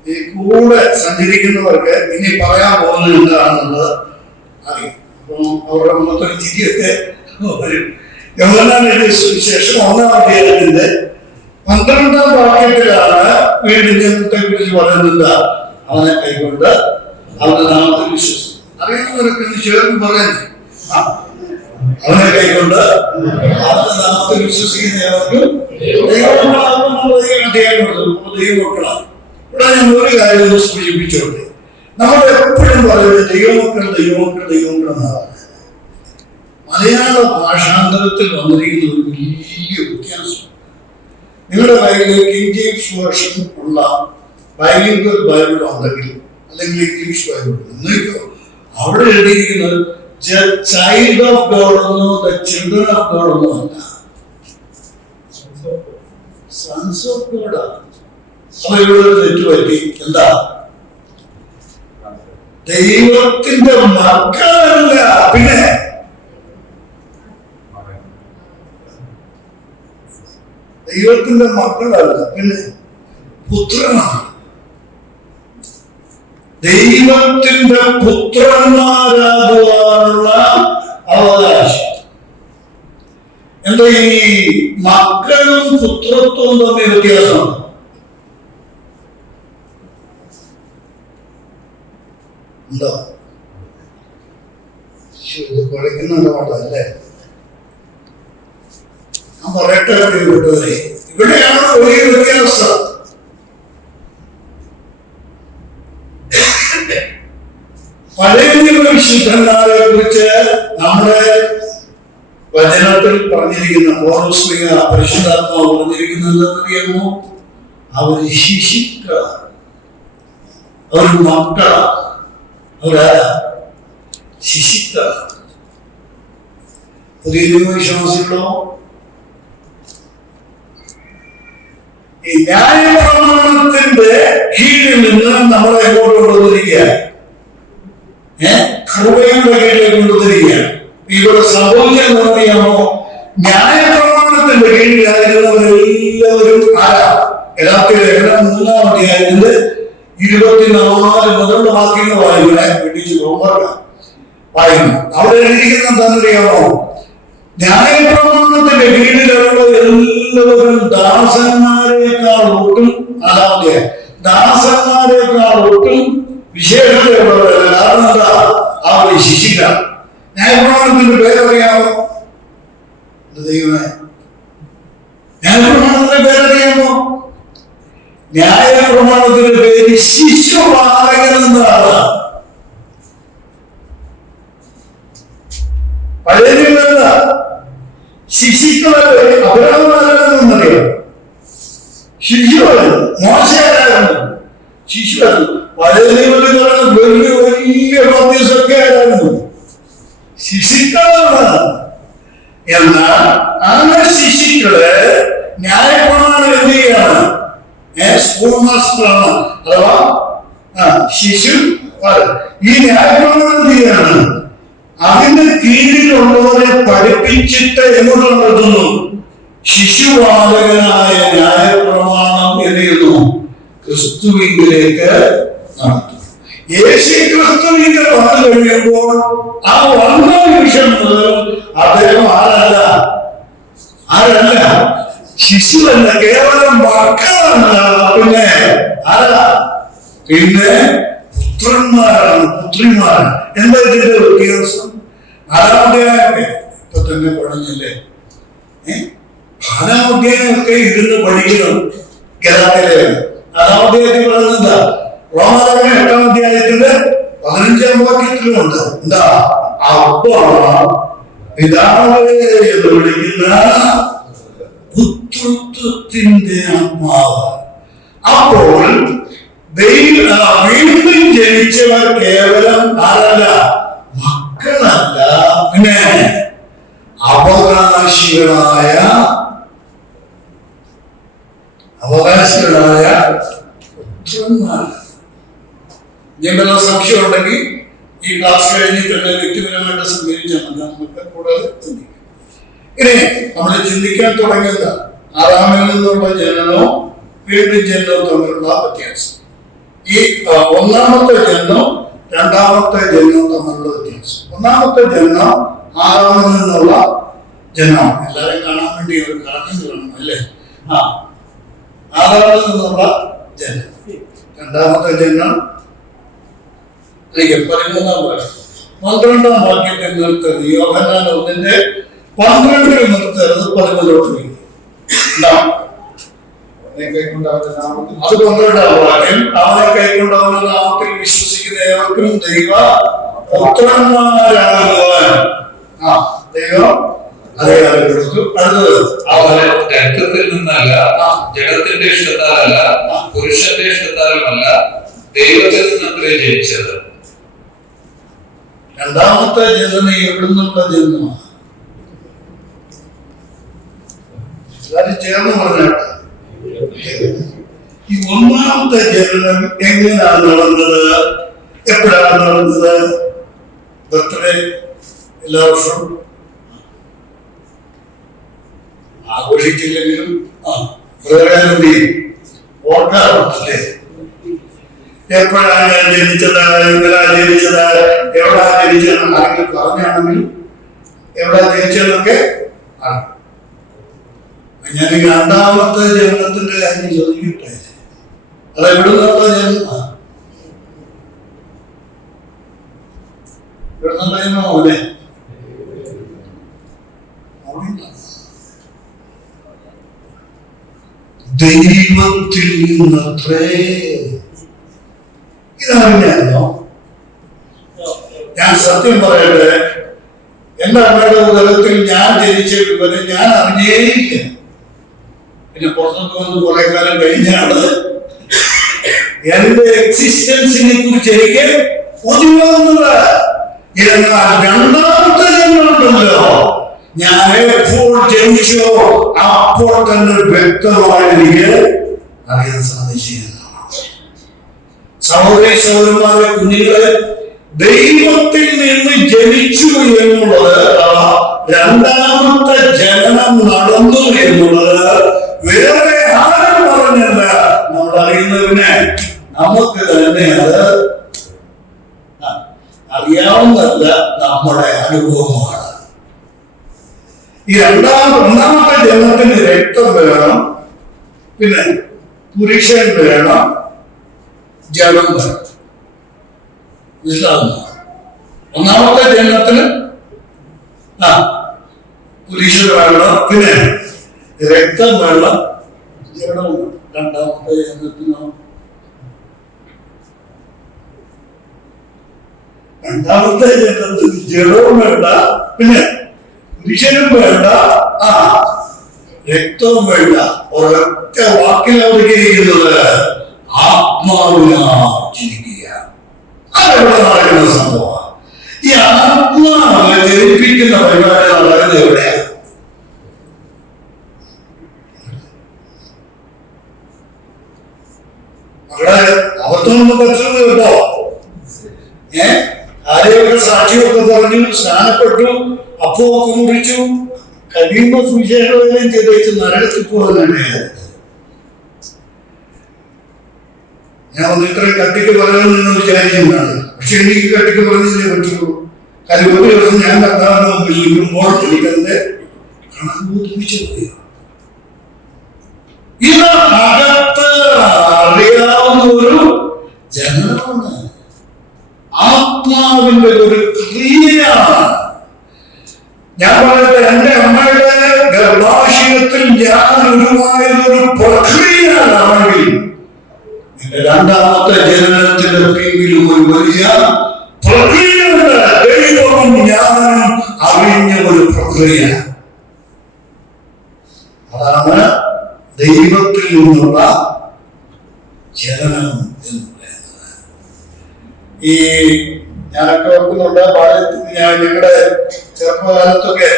ഈ കൂടെ സഞ്ചരിക്കുന്നവർക്ക് ഇനി പറയാൻ പോകുന്നത് എന്താണെന്നുള്ളത് അറിയാം. അപ്പം അവരുടെ മുഖത്തൊരു ചിരിയൊക്കെ വരും. യോഹന്നാന്റെ സുവിശേഷം 1-ാം അധ്യായത്തിന്റെ 12-ാം വാക്യത്തിലാണ് വീണ്ടും ജനനത്തെ കുറിച്ച് പറയുന്നത്. അവനെ കൈകൊണ്ട് അവന്റെ നാമത്തിൽ വിശ്വസിക്കും. അറിയുന്നവരൊക്കെ ചേർന്ന് പറയുന്നു, അവനെ കൈകൊണ്ട് അവന്റെ നാമത്തിൽ വിശ്വസിക്കുന്നവർക്ക് ദൈവമക്കളാണ്. ഇവിടെ ഞാൻ ഒരു കാര്യം ഒന്ന് സൂചിപ്പിച്ചോട്ടെ. നമ്മൾ എപ്പോഴും പറയുന്നത് ദൈവമക്കൾ ദൈവമക്കൾ ദൈവമക്കൾ എന്നാണ്. മലയാള ഭാഷാന്തരത്തിൽ വന്നിരിക്കുന്ന ഒരു വലിയ വ്യത്യാസം. നിങ്ങളുടെ കയ്യിൽ കിങ് ജെയിംസ് വേർഷൻ ഉള്ള ബൈലിംഗ്വൽ ബൈബിൾ ഉണ്ടെങ്കിൽ, അല്ലെങ്കിൽ ഇംഗ്ലീഷ് ബൈബിൾ ഉണ്ടെങ്കിൽ, അവിടെ എഴുതിയിരിക്കുന്നത് ചൈൽഡ് ഓഫ് ഗോഡ് എന്നോ ചിൽഡ്രൻ ഓഫ് ഗോഡ് എന്നോ അല്ല, സൺസ് ഓഫ് ഗോഡ് ആണ്. അപ്പൊ ഇവിടെ തെറ്റുപറ്റി. എന്താ? ദൈവത്തിന്റെ മക്കളല്ല, പിന്നെ ദൈവത്തിന്റെ മക്കളല്ല, പിന്നെ പുത്രനാണ്. ദൈവത്തിന്റെ പുത്രന്മാരാകുവാനുള്ള അവകാശം. എന്താ ഈ മക്കളും പുത്രത്വവും തമ്മിൽ വ്യത്യാസമുണ്ട്? ഉണ്ടോ? ഇത് പഠിക്കുന്നുണ്ട് പാട്ടല്ലേ? ഞാൻ പറയട്ടെ പ്രിയപ്പെട്ടവരെ, ഇവിടെയാണ് വലിയ വ്യത്യാസം. പഴയ വിശുദ്ധന്മാരെ കുറിച്ച് നമ്മുടെ വചനത്തിൽ പറഞ്ഞിരിക്കുന്ന പൗലോസ്ലിഹ പരിശുദ്ധാത്മാവ് പറഞ്ഞിരിക്കുന്നത് അറിയാമോ? അവര് ശിശുക്കളാണ്, അവർ മക്കളാണ്, അവരാരാ? ശിശുക്കളാണ്. പുതിയ വിശ്വാസികളോ ഈ ന്യായപ്രമാണത്തിന്റെ കീഴിൽ നിന്ന് നമ്മളെ എങ്ങോട്ട് കൊണ്ടുവന്നിരിക്കുകയാണ്? കൃപയുടെ കീഴിലേക്ക് കൊണ്ടുവന്നിരിക്കുകയാണ്. ഇവിടെ സംഭവിച്ചെന്ന് അറിയാമോ? ന്യായപ്രമാണത്തിന്റെ കീഴിലായിരുന്നവരെല്ലാവരും ആരാ? ഗലാത്യ ലേഖനം 3-ാം അധ്യായത്തിന്റെ 24 മുതലുള്ള വാക്യങ്ങൾ വായിക്കണേ, പിടിച്ച് വായിക്കണം. അവിടെ എഴുതിയിരിക്കുന്ന എന്താണെന്നറിയാമോ? ന്യായപ്രമാണത്തിന്റെ കീഴിലുള്ള എല്ലാവരും ദാസന്മാരെക്കാൾ ഒട്ടും, അതാവട്ടെ ദാസന്മാരെക്കാൾ ഒട്ടും വിശേഷതയുള്ളവരല്ല. കാരണം എന്താ? അവർ ശിശുക്കളാണ്. ന്യായപ്രമാണത്തിന്റെ പേരറിയാമോ? ദൈവമേ, ന്യായപ്രമാണത്തിന്റെ പേരറിയാമോ? ന്യായപ്രമാണത്തിന്റെ പേര് ശിശുപാലകൻ എന്നാണ്. പഴയ നിയമമല്ല, ശിശുക്കളെ അപരാധമാരെന്നറിയാം. ശിശുവായിരുന്നു, മോശമായിരുന്നു, ശിശുവായിരുന്നു. പഴയ നിയമത്തിൽ പറയുന്നത് വലിയ വലിയ മധ്യസ്ഥൊക്കെ ആയിരുന്നു, ശിശുക്കളാണ്. എന്നാൽ ആ ശിശുക്കളെ ന്യായപ്രമാണം എന്ത് ചെയ്യാണ്? സ്കൂൾ മാസ്റ്ററാണ്, അഥവാ ശിശു. ഈ ന്യായപ്രമാണം എന്ത് ചെയ്യാണ്? അതിന്റെ കീഴിലുള്ളവരെ പഠിപ്പിച്ചിട്ട് എങ്ങോട്ട് നടത്തുന്നു? ശിശുപാലകനായ ന്യായപ്രമാണം എന്ത് ചെയ്യുന്നു? ക്രിസ്തുവിലേക്ക് നടത്തുന്നു. യേശുക്രിസ്തുവിനെ വന്നു കഴിയുമ്പോൾ ആ വന്ന നിമിഷം മുതൽ അദ്ദേഹം ആരല്ല ശിശുവല്ല, കേവലം മക്കളല്ല, പിന്നെ ആരാ? പിന്നെ പുത്രന്മാരാണ്, പുത്രിമാരാണ്. എന്താ ഇതിന്റെ വ്യത്യാസം? നാലാമധ്യായമൊക്കെ ഇപ്പൊ തന്നെ പഠിഞ്ഞില്ലേ? 4-ാം അധ്യായമൊക്കെ ഇരുന്ന് പഠിക്കണം. ഗലാത്യയിലെ 4-ാം അധ്യായത്തിൽ പറയുന്നത് റോമാലേഖനം 8-ാം അധ്യായത്തിന്റെ 15-ാം വാക്യത്തിലുണ്ട്. എന്താ? അപ്പ പിതാവേ എന്ന് വിളിക്കുന്ന പുത്രത്വത്തിന്റെ ആത്മാവ്. അപ്പോൾ വീണ്ടും ജനിച്ചവർ കേവലം ആരല്ല, മക്കളല്ല, പിന്നെ അവകാശികളായ പുത്രന്മാർ. ഞാൻ വല്ല സംശയം ഉണ്ടെങ്കിൽ ഈ ക്ലാസ് കഴിഞ്ഞിട്ട് തന്നെ വ്യക്തിപരമായിട്ട് സമീപിച്ചാൽ മതി, നമുക്ക് കൂടുതൽ ചിന്തിക്കാം. ഇനി നമ്മൾ ചിന്തിക്കാൻ തുടങ്ങുന്ന ആദാമിൽ നിന്നുള്ള ജനനവും വീണ്ടും ജനനവും തമ്മിലുള്ള വ്യത്യാസം, ഈ ഒന്നാമത്തെ ജനനം രണ്ടാമത്തെ ജനനം തമ്മിലുള്ള വ്യത്യാസം. ഒന്നാമത്തെ ജനനം ആദാമിൽ നിന്നുള്ള ജനനം, എല്ലാവരും കാണാൻ വേണ്ടി ഒരു കണക്ക് കാണണം അല്ലേ? ആദാമിൽ നിന്നുള്ള ജനനം. രണ്ടാമത്തെ ജനനം 13-ാം വാക്യം 12-ാം വാക്യത്തെ നിർത്തരുത്. യോഹന്നാൻ 1:12 നിർത്തരുത്, 13 അത് 12-ാം വാക്യം. അവനെ കൈക്കൊണ്ടവന്റെ നാമത്തിൽ വിശ്വസിക്കുന്ന ഏവർക്കും ദൈവ പുത്രന്മാരാകുവാൻ ദൈവം അധികാരം കൊടുത്തു. അടുത്തത്, അവന് രക്തത്തിൽ നിന്നല്ല, ജഡത്തിന്റെ ഇഷ്ടത്താലല്ല, പുരുഷന്റെ ഇഷ്ടത്താലുമല്ല, ദൈവത്തിൽ നിന്നത്രേ ജനിച്ചത്. രണ്ടാമത്തെ ജനനം എവിടുന്നുള്ള ജന്മമാണ്? ചേർന്ന് പറഞ്ഞാട്ടെ. ഈ ഒന്നാമത്തെ ജനനം എങ്ങനെയാണ് നടന്നത്? എപ്പോഴാണ് നടന്നത്? ബർത്ത്ഡേ എല്ലാ വർഷവും ആഘോഷിച്ചില്ലെങ്കിലും ഓർക്കാറുണ്ടല്ലേ? എപ്പോഴാണ് ഞാൻ ജനിച്ചത്, എവിടാ ജനിച്ചത്, എവിടാ ജനിച്ചത്, ആരെങ്കിലും പറഞ്ഞാണെങ്കിലും എവിടാ ജനിച്ചതൊക്കെ ആണ്. ഞാൻ ഈ രണ്ടാമത്തെ ജന്മത്തിന്റെ കാര്യം ചോദിക്കട്ടെ. അത് എവിടുന്നുള്ള ജന്മമാണ്? എവിടുന്നുള്ള ജന്മമോ അല്ലേ? ദൈവത്തിൽ നിന്നത്രേ. ഇതറിഞ്ഞോ? ഞാൻ സത്യം പറയട്ടെ, എന്റെ അമ്മയുടെ ഉദരത്തിൽ ഞാൻ ജനിച്ച വിവരം ഞാൻ അറിഞ്ഞേയില്ല. പിന്നെ പുറത്തൊക്കെ വന്ന് കുറെ കാലം കഴിഞ്ഞാണ് എന്റെ എക്സിസ്റ്റൻസിനെ കുറിച്ച് എനിക്ക് ഒതുങ്ങുന്നത്. എന്നാൽ രണ്ടാമത്തെ ജന്മമുണ്ടല്ലോ, ഞാൻ എപ്പോൾ ജനിച്ചോ അപ്പോൾ തന്നെ വ്യക്തമായി എനിക്ക് അറിയാൻ സാധിച്ചിരുന്നു. സഹോദരി സഹോദരന്മാരെ, കുഞ്ഞുങ്ങളെ, ദൈവത്തിൽ നിന്ന് ജനിച്ചു എന്നുള്ളത്, രണ്ടാമത്തെ ജനനം നടന്നു എന്നുള്ളത് വേറെ ആരും പറഞ്ഞല്ല, നമ്മൾ അറിയുന്നതിന് നമുക്ക് തന്നെ അത് അറിയാവുന്നതല്ല, നമ്മുടെ അനുഭവമാണ്. ഈ ഒന്നാമത്തെ ജനനത്തിന് രക്തം വേണം, പിന്നെ പുരുഷൻ വേണം, ജഡം വേണം. മനസ്സിലാവുന്നു? ഒന്നാമത്തെ ജനനത്തിന് പുരുഷൻ വേണം, പിന്നെ രക്തം വേണം, ജഡം വേണം. രണ്ടാമത്തെ ജനനത്തിനോ രണ്ടാമത്തെ ജനനത്തിന് ജഡവും വേണ്ട, പിന്നെ പുരുഷനും വേണ്ട, രക്തവും വേണ്ട. ഒരൊറ്റ വാക്കിൽ അവതരിക്കുന്നത് ആത്മാവിനാ ജനിക്കുക. അതെവിടെ നടക്കുന്ന സംഭവമാണ്? ഈ ആത്മാവ് ജനിപ്പിക്കുന്ന പരിപാടി നടക്കുന്നത് എവിടെയാണ്? അവിടെ അബദ്ധമൊന്നും പറ്റുന്നത് കേട്ടോ. ആരെയൊക്കെ സാക്ഷിയൊക്കെ പറഞ്ഞു, സ്നാനപ്പെട്ടു, അപ്പമൊക്കെ മുറിച്ചു, കഴിയുമ്പോ സുവിശേഷം ചെയ്തേച്ച് നരകത്തിൽ പോകുന്നതാണ്. ഞാൻ ഒന്ന് ഇത്രയും കട്ടിക്ക് പറയാമെന്ന് നിങ്ങൾ വിചാരിക്കുന്നതാണ്. പക്ഷെ എനിക്ക് കട്ടിക്ക് പറഞ്ഞതേ പറ്റുള്ളൂ. കാര്യം ഒരു ദിവസം ഞാൻ കർത്താവിന്റെ മുമ്പിൽ നിൽക്കുമ്പോൾ എനിക്കതിന്റെ കണക്ക് ബോധിപ്പിച്ചു പോവുകയാണ്. ഇത് അകത്ത് അറിയാവുന്ന ഒരു ജനനമാണ്, ആത്മാവിന്റെ ഒരു ക്രിയയാണ്. ഞാൻ പറയട്ടെ, എന്റെ അമ്മയുടെ ഗർഭാശയത്തിൽ ഞാൻ ഉരുവായതൊരു പ്രക്രിയയാണെങ്കിൽ എന്റെ രണ്ടാമത്തെ ജനനത്തിന്റെ പിന്നിലും ഒരു വലിയ പ്രക്രിയയുണ്ട്. ദൈവവും ഞാനും അറിഞ്ഞ ഒരു പ്രക്രിയ. അതാണ് ദൈവത്തിൽ നിന്നുള്ള ജനനം എന്ന് പറയുന്നത്. ഈ ഞാനൊക്കെ ഓർക്കുന്നുണ്ട്, ഞങ്ങളുടെ ചെറുപ്പകാലത്തൊക്കെ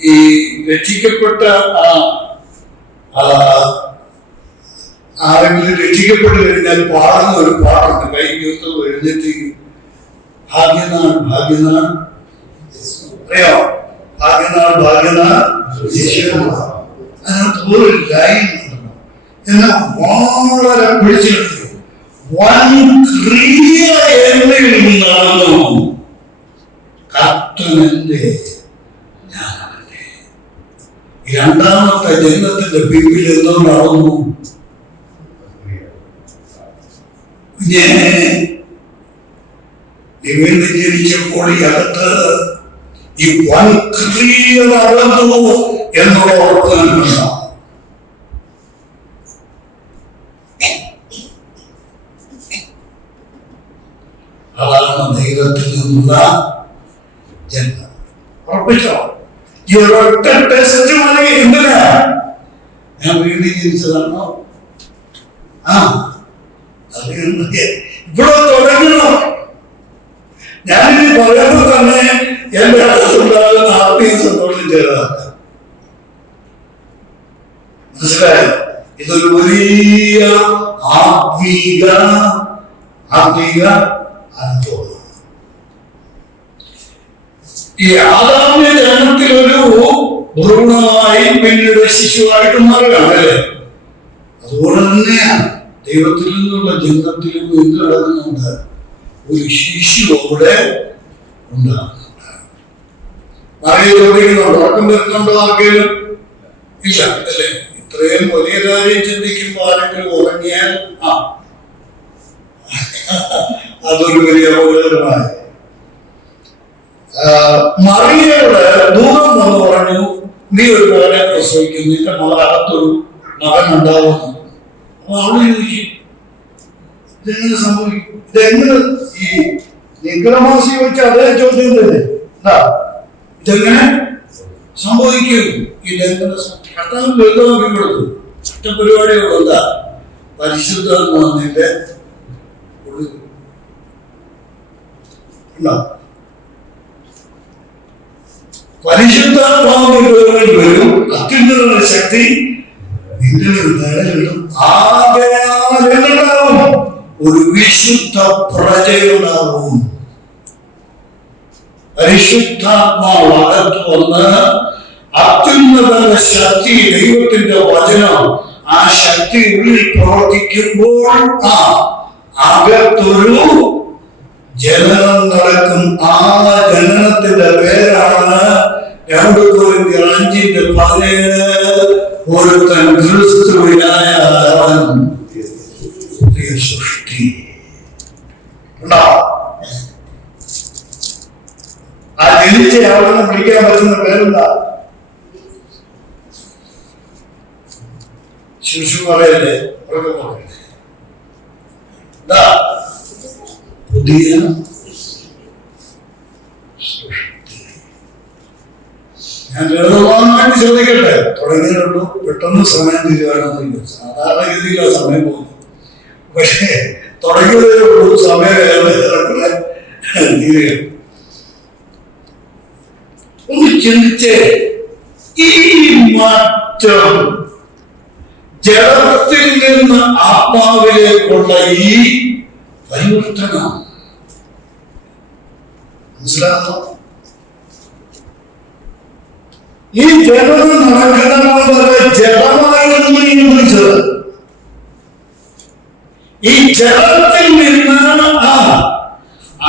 ഈ രക്ഷിക്കപ്പെട്ട ആരെങ്കിലും രക്ഷിക്കപ്പെട്ടു കഴിഞ്ഞാൽ പാടുന്ന ഒരു പാട്ടുണ്ട്. കൈയ്യൂത്ത് എഴുന്നേറ്റ് ഭാഗ്യനാൾ ഭാഗ്യനാൾ, അറിയോ? ഭാഗ്യനാൾ ഭാഗ്യനാൾ അതിനകത്ത് ഒരു ലൈൻ ഉണ്ടല്ലോ, എന്നാൽ വളരെ പിടിച്ചെടുത്തു. വൻ ക്രിയ എന്നിൽ നടന്നു, കർത്തനന്റെ ഞാനവന്റെ. ഈ രണ്ടാമത്തെ ജന്മത്തിന്റെ പിന്നിൽ എന്തോ നടന്നു. വീണ്ടും ജനിച്ചപ്പോൾ ഈ അകത്ത് ഈ വൻ ക്രിയ നടന്നു എന്നുള്ള ഉറപ്പ് നൽകുന്ന അതാണ് ദൈവത്തിൽ നിന്നുള്ള ജന്മം. ഉറപ്പിച്ചോ? ഈ ഒരൊറ്റ ടെസ്റ്റ് മതി. എന്തിനാ? ഞാൻ വീണ്ടും ജനിച്ചതാണോ? ഇവിടെ തുടങ്ങണം. ഞാനിത് പറയുമ്പോൾ തന്നെ എന്റെ അടുത്തുണ്ടാകുന്ന ആത്മീയ സന്തോഷം ചേർന്നതാണ്. മനസ്സിലായോ? ഇതൊരു വലിയ ആത്മീക അനുഭവം. ഈ ആദാമിന്റെ ജന്മത്തിൽ ഒരു ഭ്രൂണമായി പിന്നീട് ശിശുവായിട്ട് മാറുകയാണ് അല്ലേ? അതുപോലെ തന്നെയാണ് ദൈവത്തിൽ നിന്നുള്ള ജന്മത്തിലും എന്ത് നടക്കുന്നുണ്ട്? ഒരു ശിശു അവിടെ ഉണ്ടാകുന്നുണ്ട്. നിറയെ ചോദിക്കുന്നുണ്ടോ? ഉറക്കം വരുന്നുണ്ടോ ആർക്കെങ്കിലും? ഇല്ല അല്ലേ? ഇത്രയും വലിയ കാര്യം ചിന്തിക്കുമ്പോൾ ആരെങ്കിലും ഉറങ്ങിയാൽ അതൊരു വലിയ അപകടകരമായ. മറിയയുടെ ദൂതം വന്ന് പറഞ്ഞു, നീ ഒരു മകനെ പ്രസവിക്കും, നിന്റെ മകളകത്തൊരു മകൻ ഉണ്ടാവുന്നു. അപ്പൊ അവള് ചോദിച്ചു, ഇതെങ്ങനെ സംഭവിക്കും? ഇതെങ്ങനെ? ഈ നിഗ്രമാസി ചോദിച്ച അതേ ചോദ്യം തന്നെ. എന്താ ഇതെങ്ങനെ സംഭവിക്കും? ഇതെങ്ങനെ? കർത്താവ് ലളിതമാക്കി കൊടുത്തു. ഒറ്റപരിപാടിയുള്ളൂ. എന്താ? പരിശുദ്ധാത്മാവിന്റെ പരിശുദ്ധാത്മാവിന്റെ വരും, അത്യുന്നതമായ ശക്തി നിന്റെ നിലനിൽക്കും. ആകെയാലും ഒരു വിശുദ്ധ പ്രജയുണ്ടാവും. പരിശുദ്ധാത്മാവ് അകത്ത് വന്ന് അത്യുന്നത ശക്തി, ദൈവത്തിന്റെ വചനം, ആ ശക്തി ഉള്ളിൽ പ്രവർത്തിക്കുമ്പോൾ അകത്തൊരു ജനനം നടക്കും. ആ ജനനത്തിന്റെ പേരാണ് 2 Corinthians 5:17. ഒരുത്തൻ ക്രിസ്തുവിനായ സൃഷ്ടി. ആ ജനിച്ച ആളെന്ന് വിളിക്കാൻ പറ്റുന്ന പേരെന്താ? ശിശു പറയല്ലേ? പുതിയ ഞാൻ ലളിതമായിട്ട് ചോദിക്കട്ടെ, തുടങ്ങിയിട്ടുള്ളൂ. പെട്ടെന്ന് സമയം തീരുവാണെന്ന് സാധാരണഗതിയില്ല സമയം പോകുന്നു. പക്ഷേ തുടങ്ങിയതേ ഉള്ളൂ, സമയം തീരുക. ഒന്ന് ചിന്തിച്ചേ, ഈ മാറ്റം ജലത്തിൽ നിന്ന് ആത്മാവിലേക്കുള്ള ഈ പരിവർത്തനം മനസ്സിലാകുന്നു. ഈ ജലം നടക്കണമെന്ന് ജലമായിരുന്നു വിളിച്ചത്. ഈ ജലത്തിൽ നിന്ന്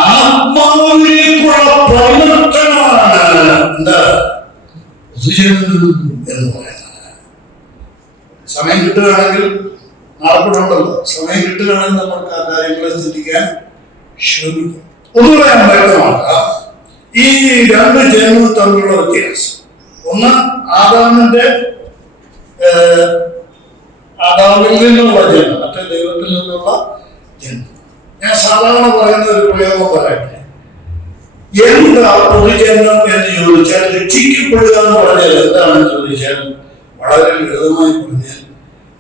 ആത്മാവിലേക്കുള്ള പരിവർത്തനമാണ് എന്താ പൊതുജനം എന്ന് പറയുന്നത്. സമയം കിട്ടുകയാണെങ്കിൽ നാളെപ്പെടുണ്ടല്ലോ, സമയം കിട്ടുകയാണെങ്കിൽ നമുക്ക് ആ കാര്യങ്ങളെ ചിന്തിക്കാൻ ശ്രമിക്കും. ഒന്നുകൂടെ ഞാൻ വ്യക്തമാക്കാം ഈ രണ്ട് ജന്മവും തമ്മിലുള്ള വ്യത്യാസം. ഒന്ന് ആദാമിൽ നിന്നുള്ള ജന്മം, മറ്റേ ദൈവത്തിൽ നിന്നുള്ള ജന്മം. ഞാൻ സാധാരണ പറയുന്ന ഒരു പ്രയോഗം പറയട്ടെ. എന്താ പൊതുജന്മം എന്ന് ചോദിച്ചാൽ, രക്ഷിക്കപ്പെടുക എന്ന് പറഞ്ഞാൽ എന്താണെന്ന് ചോദിച്ചാൽ വളരെ ലളിതമായി പറഞ്ഞാൽ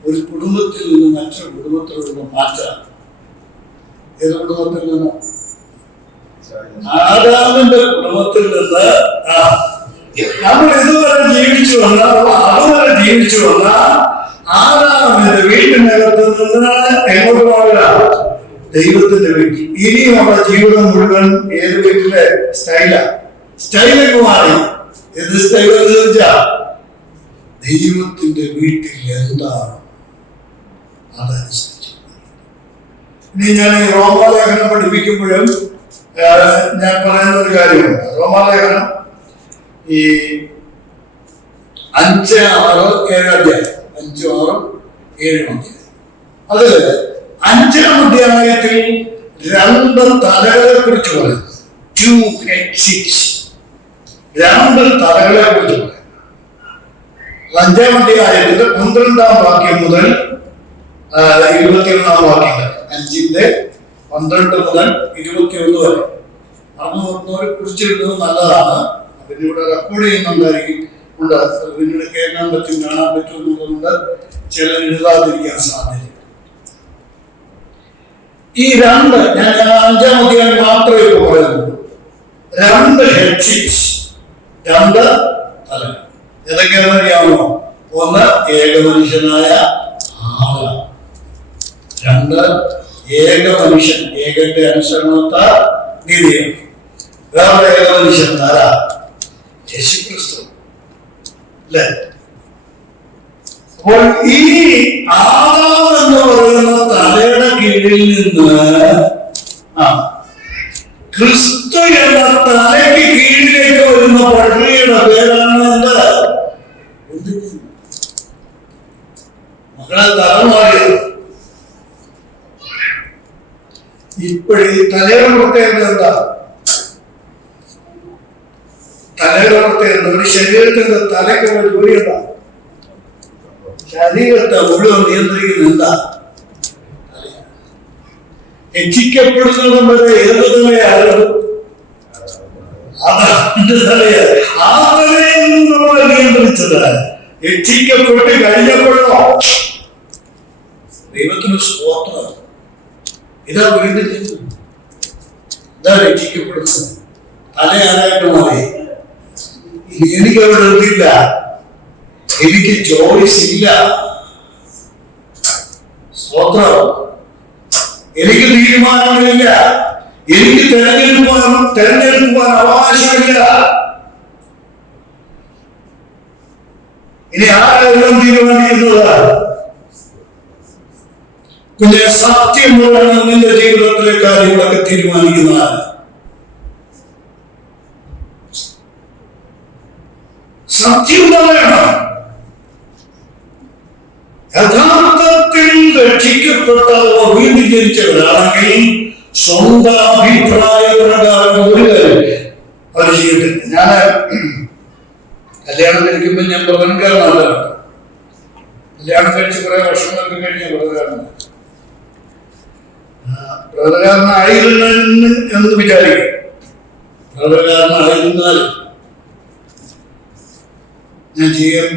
ഒരു കുടുംബത്തിൽ നിന്ന് മറ്റൊരു കുടുംബത്തിലുള്ള മാറ്റം. ഏത് കുടുംബത്തിൽ നിന്നോ? ആദാമിന്റെ കുടുംബത്തിൽ നിന്ന് നമ്മൾ അതുവരെ ജീവിച്ചു വന്ന ആദാമിന്റെ വീട്ടിനകത്ത് നിന്ന് എങ്ങോട്ട് പോകില്ല? ദൈവത്തിന്റെ വീട്ടിൽ. ഇനിയുള്ള ജീവിതം മുഴുവൻ ഏത് വീട്ടിലെ സ്റ്റൈലൊക്കെ മാറി. ഏത് സ്റ്റൈൽ ചോദിച്ചാ ദൈവത്തിന്റെ വീട്ടിൽ എന്താണ് അതനുസരിച്ച്. ഇനി ഞാൻ ഈ റോമാലേഖനം പഠിപ്പിക്കുമ്പോഴും ഞാൻ പറയുന്ന ഒരു കാര്യമുണ്ട്. റോമാലേഖനം ഈ 5, 6, 7 അധ്യായം, 5, 6, 7 അധ്യായം. അതില് 5-ാം അധ്യായത്തിൽ 2 തലകളെ കുറിച്ച് പറയുന്നു. 2 heads, 2 തലകളെ കുറിച്ച് പറയുന്നു. 5-ാം അധ്യായത്തിന്റെ 12-ാം വാക്യം മുതൽ 21-ാം വാക്യം വരെ, 5-ന്റെ 12 മുതൽ 21 വരെ. അറിഞ്ഞവരെ കുറിച്ചിടുന്നത് നല്ലതാണ്. പിന്നീട് റെക്കോർഡ് ചെയ്യുന്നുണ്ടായിരിക്കും, പിന്നീട് കേൾക്കാൻ പറ്റും, കാണാൻ പറ്റും എന്നുള്ളതുകൊണ്ട് ചിലർ എഴുതാതിരിക്കാൻ സാധ്യത. ഈ 2 ഞാൻ 5-ാം അധ്യായം മാത്രമേ ഇപ്പോൾ പറയുന്നുള്ളൂ. 2 ഹെഡ്സ്, 2 തലകൾ. ഏതൊക്കെയാണെന്ന് അറിയാമോ? ഒന്ന് ഏകമനുഷ്യനായ ആള്, 2 ഏക മനുഷ്യൻ, ഏകന്റെ അനുസരണത്താൽ നീതിയാണ്. വേറെ ഏകമനുഷ്യൻ ആരാ? യേശുക്രിസ്തു അല്ലേ? അപ്പോൾ ഈ ആദാം എന്ന് പറയുന്ന തലയുടെ കീഴിൽ നിന്ന് ക്രിസ്തു എന്ന തലയ്ക്ക് കീഴിലേക്ക് വരുന്ന പ്രക്രിയയുടെ പേരാണ് എന്താ? മക്കളെ തലമാറിയത്. ഇപ്പോഴീ തലയുടെ പ്രത്യേകത എന്താ? തലയുടെ പ്രത്യേകത ഒരു ശരീരത്തിന്റെ തലയ്ക്കുള്ള ജോലി എന്താ? ശരീരത്തെ മുഴുവൻ നിയന്ത്രിക്കുന്ന എന്താ? രക്ഷിക്കപ്പെടുന്നതും വരെ ഏത് തലയാണ്? അതാണ്ട് തലയാണ്. ആ തലയിൽ നിന്ന് നമ്മളെ നിയന്ത്രിച്ചത്. രക്ഷിക്കപ്പെട്ട് കഴിഞ്ഞപ്പോഴോ ദൈവത്തിന് സ്തോത്രം. ഇതാ വീണ്ടും ഇതാ രക്ഷിക്കപ്പെടുന്നത്. തല ആരായിട്ട് മാറി. എനിക്ക് അവിടെ എത്തില്ല, എനിക്ക് ചോയ്സ് ഇല്ല. സ്തോത്രം. എനിക്ക് തീരുമാനങ്ങളില്ല, എനിക്ക് തെരഞ്ഞെടുക്കുവാൻ അവകാശമില്ല. ഇനി ആരെല്ലാം തീരുമാനിക്കുന്നത്? കുഞ്ഞെ, സത്യം പറയണം. നിന്റെ ജീവിതത്തിലെ കാര്യങ്ങളൊക്കെ തീരുമാനിക്കുന്നതാണ്. സത്യം പറയണം. യഥാർത്ഥത്തിൽ രക്ഷിക്കപ്പെട്ടവർ വീണ്ടും ജനിച്ചവരാണെങ്കിൽ സ്വന്തം അഭിപ്രായ പ്രകാരം ഒരു കാര്യം അവർ ചെയ്യത്തില്ല. ഞാൻ കല്യാണം കഴിക്കുമ്പോൾ ഞാൻ പ്രധാനക്കാരനല്ല. കല്യാണം കഴിച്ച് കുറെ വർഷങ്ങൾക്ക് കഴിഞ്ഞ പ്രധാനക്കാരനായിരുന്നു എന്ന് വിചാരിക്കും. പ്രധാനക്കാരനായിരുന്നാലും ഞാൻ ചെയ്യാൻ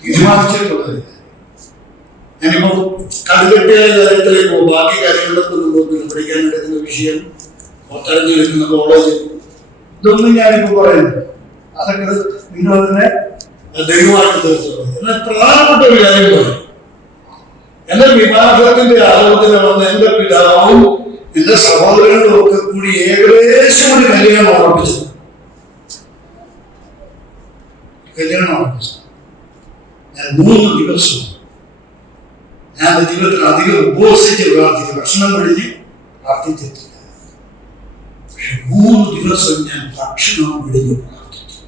തീരുമാനിച്ചിട്ടുള്ളത്. ഞാനിപ്പോ കടുകട്ടിയ കാര്യത്തിലേക്ക് പോകും. ബാക്കി കാര്യങ്ങളൊക്കെ നമുക്ക് പഠിക്കാൻ എടുക്കുന്ന വിഷയം, പുറത്തിറങ്ങിയെടുക്കുന്ന കോളേജ്, ഇതൊന്നും ഞാനിപ്പോ പറയുന്നു. അതൊക്കെ നിങ്ങൾ തന്നെ ദൈവമായിട്ട് തീർച്ചയായും. എന്നാൽ പ്രധാനപ്പെട്ട ഒരു കാര്യം പറയും. എന്റെ വിവാഹത്തിന്റെ ആലോചന വന്ന് എന്റെ പിതാവും എന്റെ സഹോദരങ്ങളും ഒക്കെ കൂടി ഏകദേശം ഒരു കല്യാണം ഉറപ്പിച്ചു. ഞാൻ 3 ദിവസം ഞാൻ എൻ്റെ ജീവിതത്തിൽ അധികം ഉപവസിച്ച് പ്രാർത്ഥിച്ചു, ഭക്ഷണം കഴിഞ്ഞ് പ്രാർത്ഥിച്ചിട്ടില്ല. പക്ഷെ 3 ദിവസം ഞാൻ ഭക്ഷണം വിടിഞ്ഞ് പ്രാർത്ഥിച്ചു.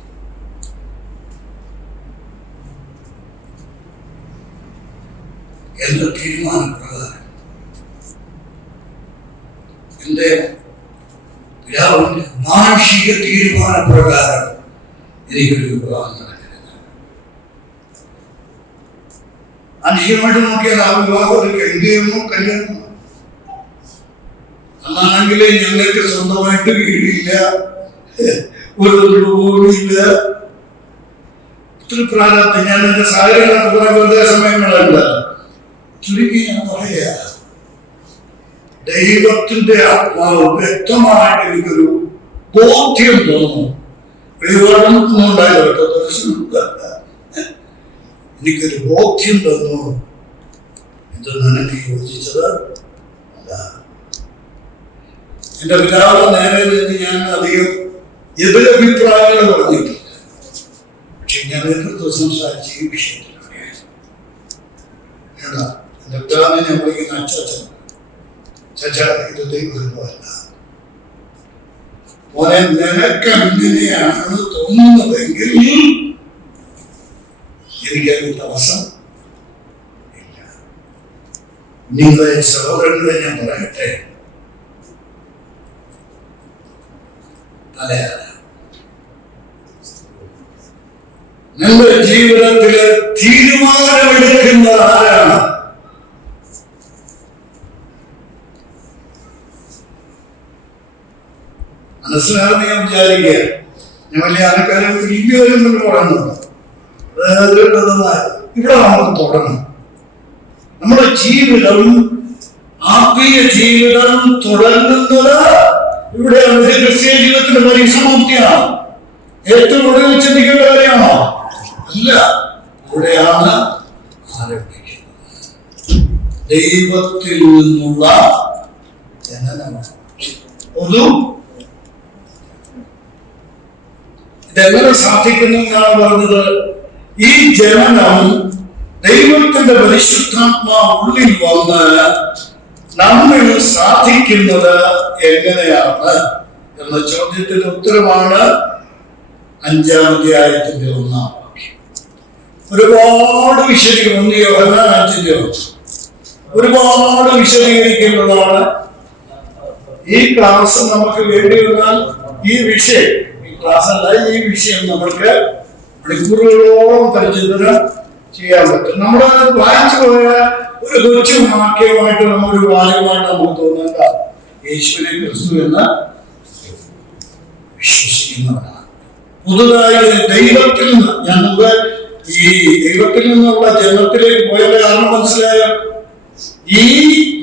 എന്റെ തീരുമാനപ്രകാരം, എന്റെ പിതാവിന്റെ മാനുഷിക തീരുമാനപ്രകാരം എനിക്കൊരു വിവാഹം നടക്കരുത്. മാനുഷികമായിട്ട് നോക്കിയാൽ ആ വിവാഹം ഒരു കല്യാണമോ കല്യാണമോ. അന്നാണെങ്കിൽ ഞങ്ങൾക്ക് സ്വന്തമായിട്ട് വീടില്ല, ഒരു ഭൂമിയില്ല. ഒത്തിരി പ്രാരാബ്ദം. ഞാൻ എന്റെ സാഹചര്യങ്ങളൊക്കെ കുറെ വെറുതെ സമയങ്ങളുണ്ട്. ചുരുക്കി ഞാൻ പറയാ, ദൈവത്തിന്റെ ആത്മാവ് വ്യക്തമായിട്ട് എനിക്കൊരു ബോധ്യം തോന്നുന്നു. വെളിപാടൊന്നും ഉണ്ടായില്ല കേട്ടോ, ദർശനമല്ല. എനിക്കൊരു ബോധ്യം തോന്നുന്നു, ഇത് നിനക്ക് യോജിച്ചത് അല്ല. എന്റെ പിതാവ് നേരെ നിന്ന് ഞാൻ അധികം എതിരഭിപ്രായങ്ങൾ പറഞ്ഞിട്ടില്ല. പക്ഷെ ഞാൻ എതിർത്ത് സംസാരിച്ച ഈ വിഷയത്തിലൊക്കെ എന്റെ പിതാവിനെ ഞാൻ വിളിക്കുന്ന അച്ചാച്ചൻ, ചച്ച ഇത് ദൈവമല്ല മോനെ, നിനക്ക് അങ്ങനെയാണ് തോന്നുന്നതെങ്കിൽ എനിക്കതിന് തടസ്സം ഇല്ല. നിങ്ങളെ സഹോദരങ്ങളെ ഞാൻ പറയട്ടെ, നിങ്ങളുടെ ജീവിതത്തില് തീരുമാനമെടുക്കുന്നത് ആരാണ്? മനസ്സിലാകുന്ന ഞാൻ വിചാരിക്കുക. ഞാൻ വലിയ ആൾക്കാരെ വലിയവരും കൊണ്ട് പറയുന്നുണ്ട്. ഇവിടെ നമ്മൾ തുടങ്ങും. നമ്മുടെ ജീവിതം, ആത്മീയ ജീവിതം തുടങ്ങുന്നത് ഇവിടെയാണ്. ഇത് ക്രിസ്തീയ ജീവിതത്തിന്റെ പരിസമാപ്തിയാണ്. ഏറ്റവും ഒടുവിൽ ചിന്തിക്കേണ്ട കാര്യമാണോ? അല്ല, ഇവിടെയാണ് ആരംഭിക്കുന്നത്. ദൈവത്തിൽ നിന്നുള്ള ജനനമാണ്. ഒരു ഇതെങ്ങനെ സാധിക്കുന്നു എന്നാണ് പറഞ്ഞത്. ഈ ജനനം ദൈവത്തിന്റെ പരിശുദ്ധാത്മാവ് ഉള്ളിൽ വന്ന് നമ്മിൽ സാധിക്കുന്നത് എങ്ങനെയാണ് എന്ന ചോദ്യത്തിന് ഉത്തരമാണ് 5-ാം അധ്യായത്തിന്റെ 1-ാം വാക്യം. ഒരുപാട് വിശദീകരണം, യോഹന്നാൻ 5-ന്റെ 1 ഒരുപാട് വിശദീകരിക്കുന്നതാണ്. ഈ ക്ലാസ് നമുക്ക് വേണ്ടി വന്നാൽ ഈ വിഷയം, ഈ ക്ലാസ് അല്ല, ഈ വിഷയം നമ്മൾക്ക് മണിക്കൂറുകളോളം പരിചിതനം ചെയ്യാൻ പറ്റും. നമ്മുടെ വായിച്ചു പോയ ഒരു കൊച്ചു വാക്യമായിട്ട് ഒരു വാചകമായിട്ട് നമുക്ക് തോന്നേണ്ട, യേശുവിനെ ക്രിസ്തു എന്ന് വിശ്വസിക്കുന്നവരാണ്. പുതുതായി ദൈവത്തിൽ നിന്ന്, ഞാൻ മുമ്പ് ഈ ദൈവത്തിൽ നിന്നുള്ള ജനത്തിലേക്ക് പോയതിന്റെ കാരണം മനസ്സിലായോ? ഈ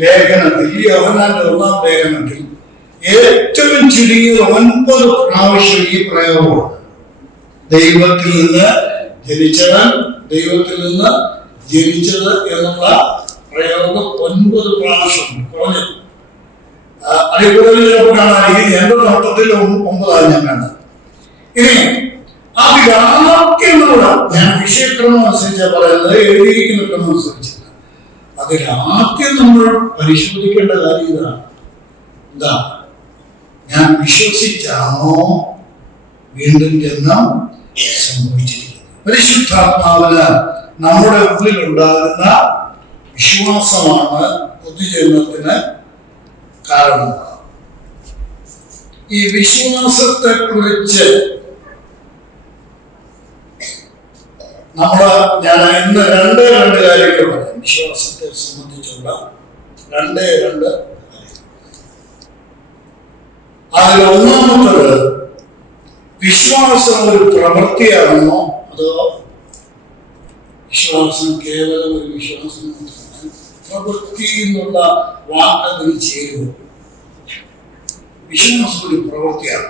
ലേഖനത്തിൽ, ഈ യോഹന്നാന്റെ 1-ാം ലേഖനത്തിൽ ഏറ്റവും ചുരുങ്ങിയത് 9 പ്രാവശ്യം ഈ പ്രയോഗമാണ്. ദൈവത്തിൽ നിന്ന് ജനിച്ചവൻ, ദൈവത്തിൽ നിന്ന് ജനിച്ചത് എന്നുള്ള പ്രയോഗം 9 പ്രാവശ്യം കുറഞ്ഞു. അതിൽ കൂടുതൽ ചിലപ്പോൾ കാണാൻ എന്റെ നോട്ടത്തിൽ 9 ഞാൻ കാണുന്നത്. ഇനി അതിലാദ്യമുള്ള, ഞാൻ വിഷയക്രമം അനുസരിച്ചാണ് പറയുന്നത്, എഴുതിയിരിക്കുന്ന ക്രമം അനുസരിച്ചില്ല. അതിലാദ്യം നമ്മൾ പരിശോധിക്കേണ്ട കാര്യം ഇതാണ്. എന്താ? ഞാൻ വിശ്വസിച്ചാണോ വീണ്ടും ജന്മം സംഭവിച്ചിരിക്കുന്നത്? പരിശുദ്ധാത്മാവിന് നമ്മുടെ ഉള്ളിൽ ഉണ്ടാകുന്ന വിശ്വാസമാണ് പൊതുജന്മത്തിന് കാരണമാണ്. ഈ വിശ്വാസത്തെ കുറിച്ച് ഞാൻ ഇന്ന് രണ്ട് കാര്യങ്ങൾ പറയാം. വിശ്വാസത്തെ സംബന്ധിച്ചുള്ള 2 കാര്യം. അതിൽ ഒന്നാമത്തത്, വിശ്വാസം ഒരു പ്രവൃത്തിയാണോ അതോ വിശ്വാസം കേവലം ഒരു വിശ്വാസം മാത്രമാണ്? പ്രവൃത്തി എന്നുള്ള വാക്കതിന് ചേരുവോ? വിശ്വാസം ഒരു പ്രവൃത്തിയാണ്.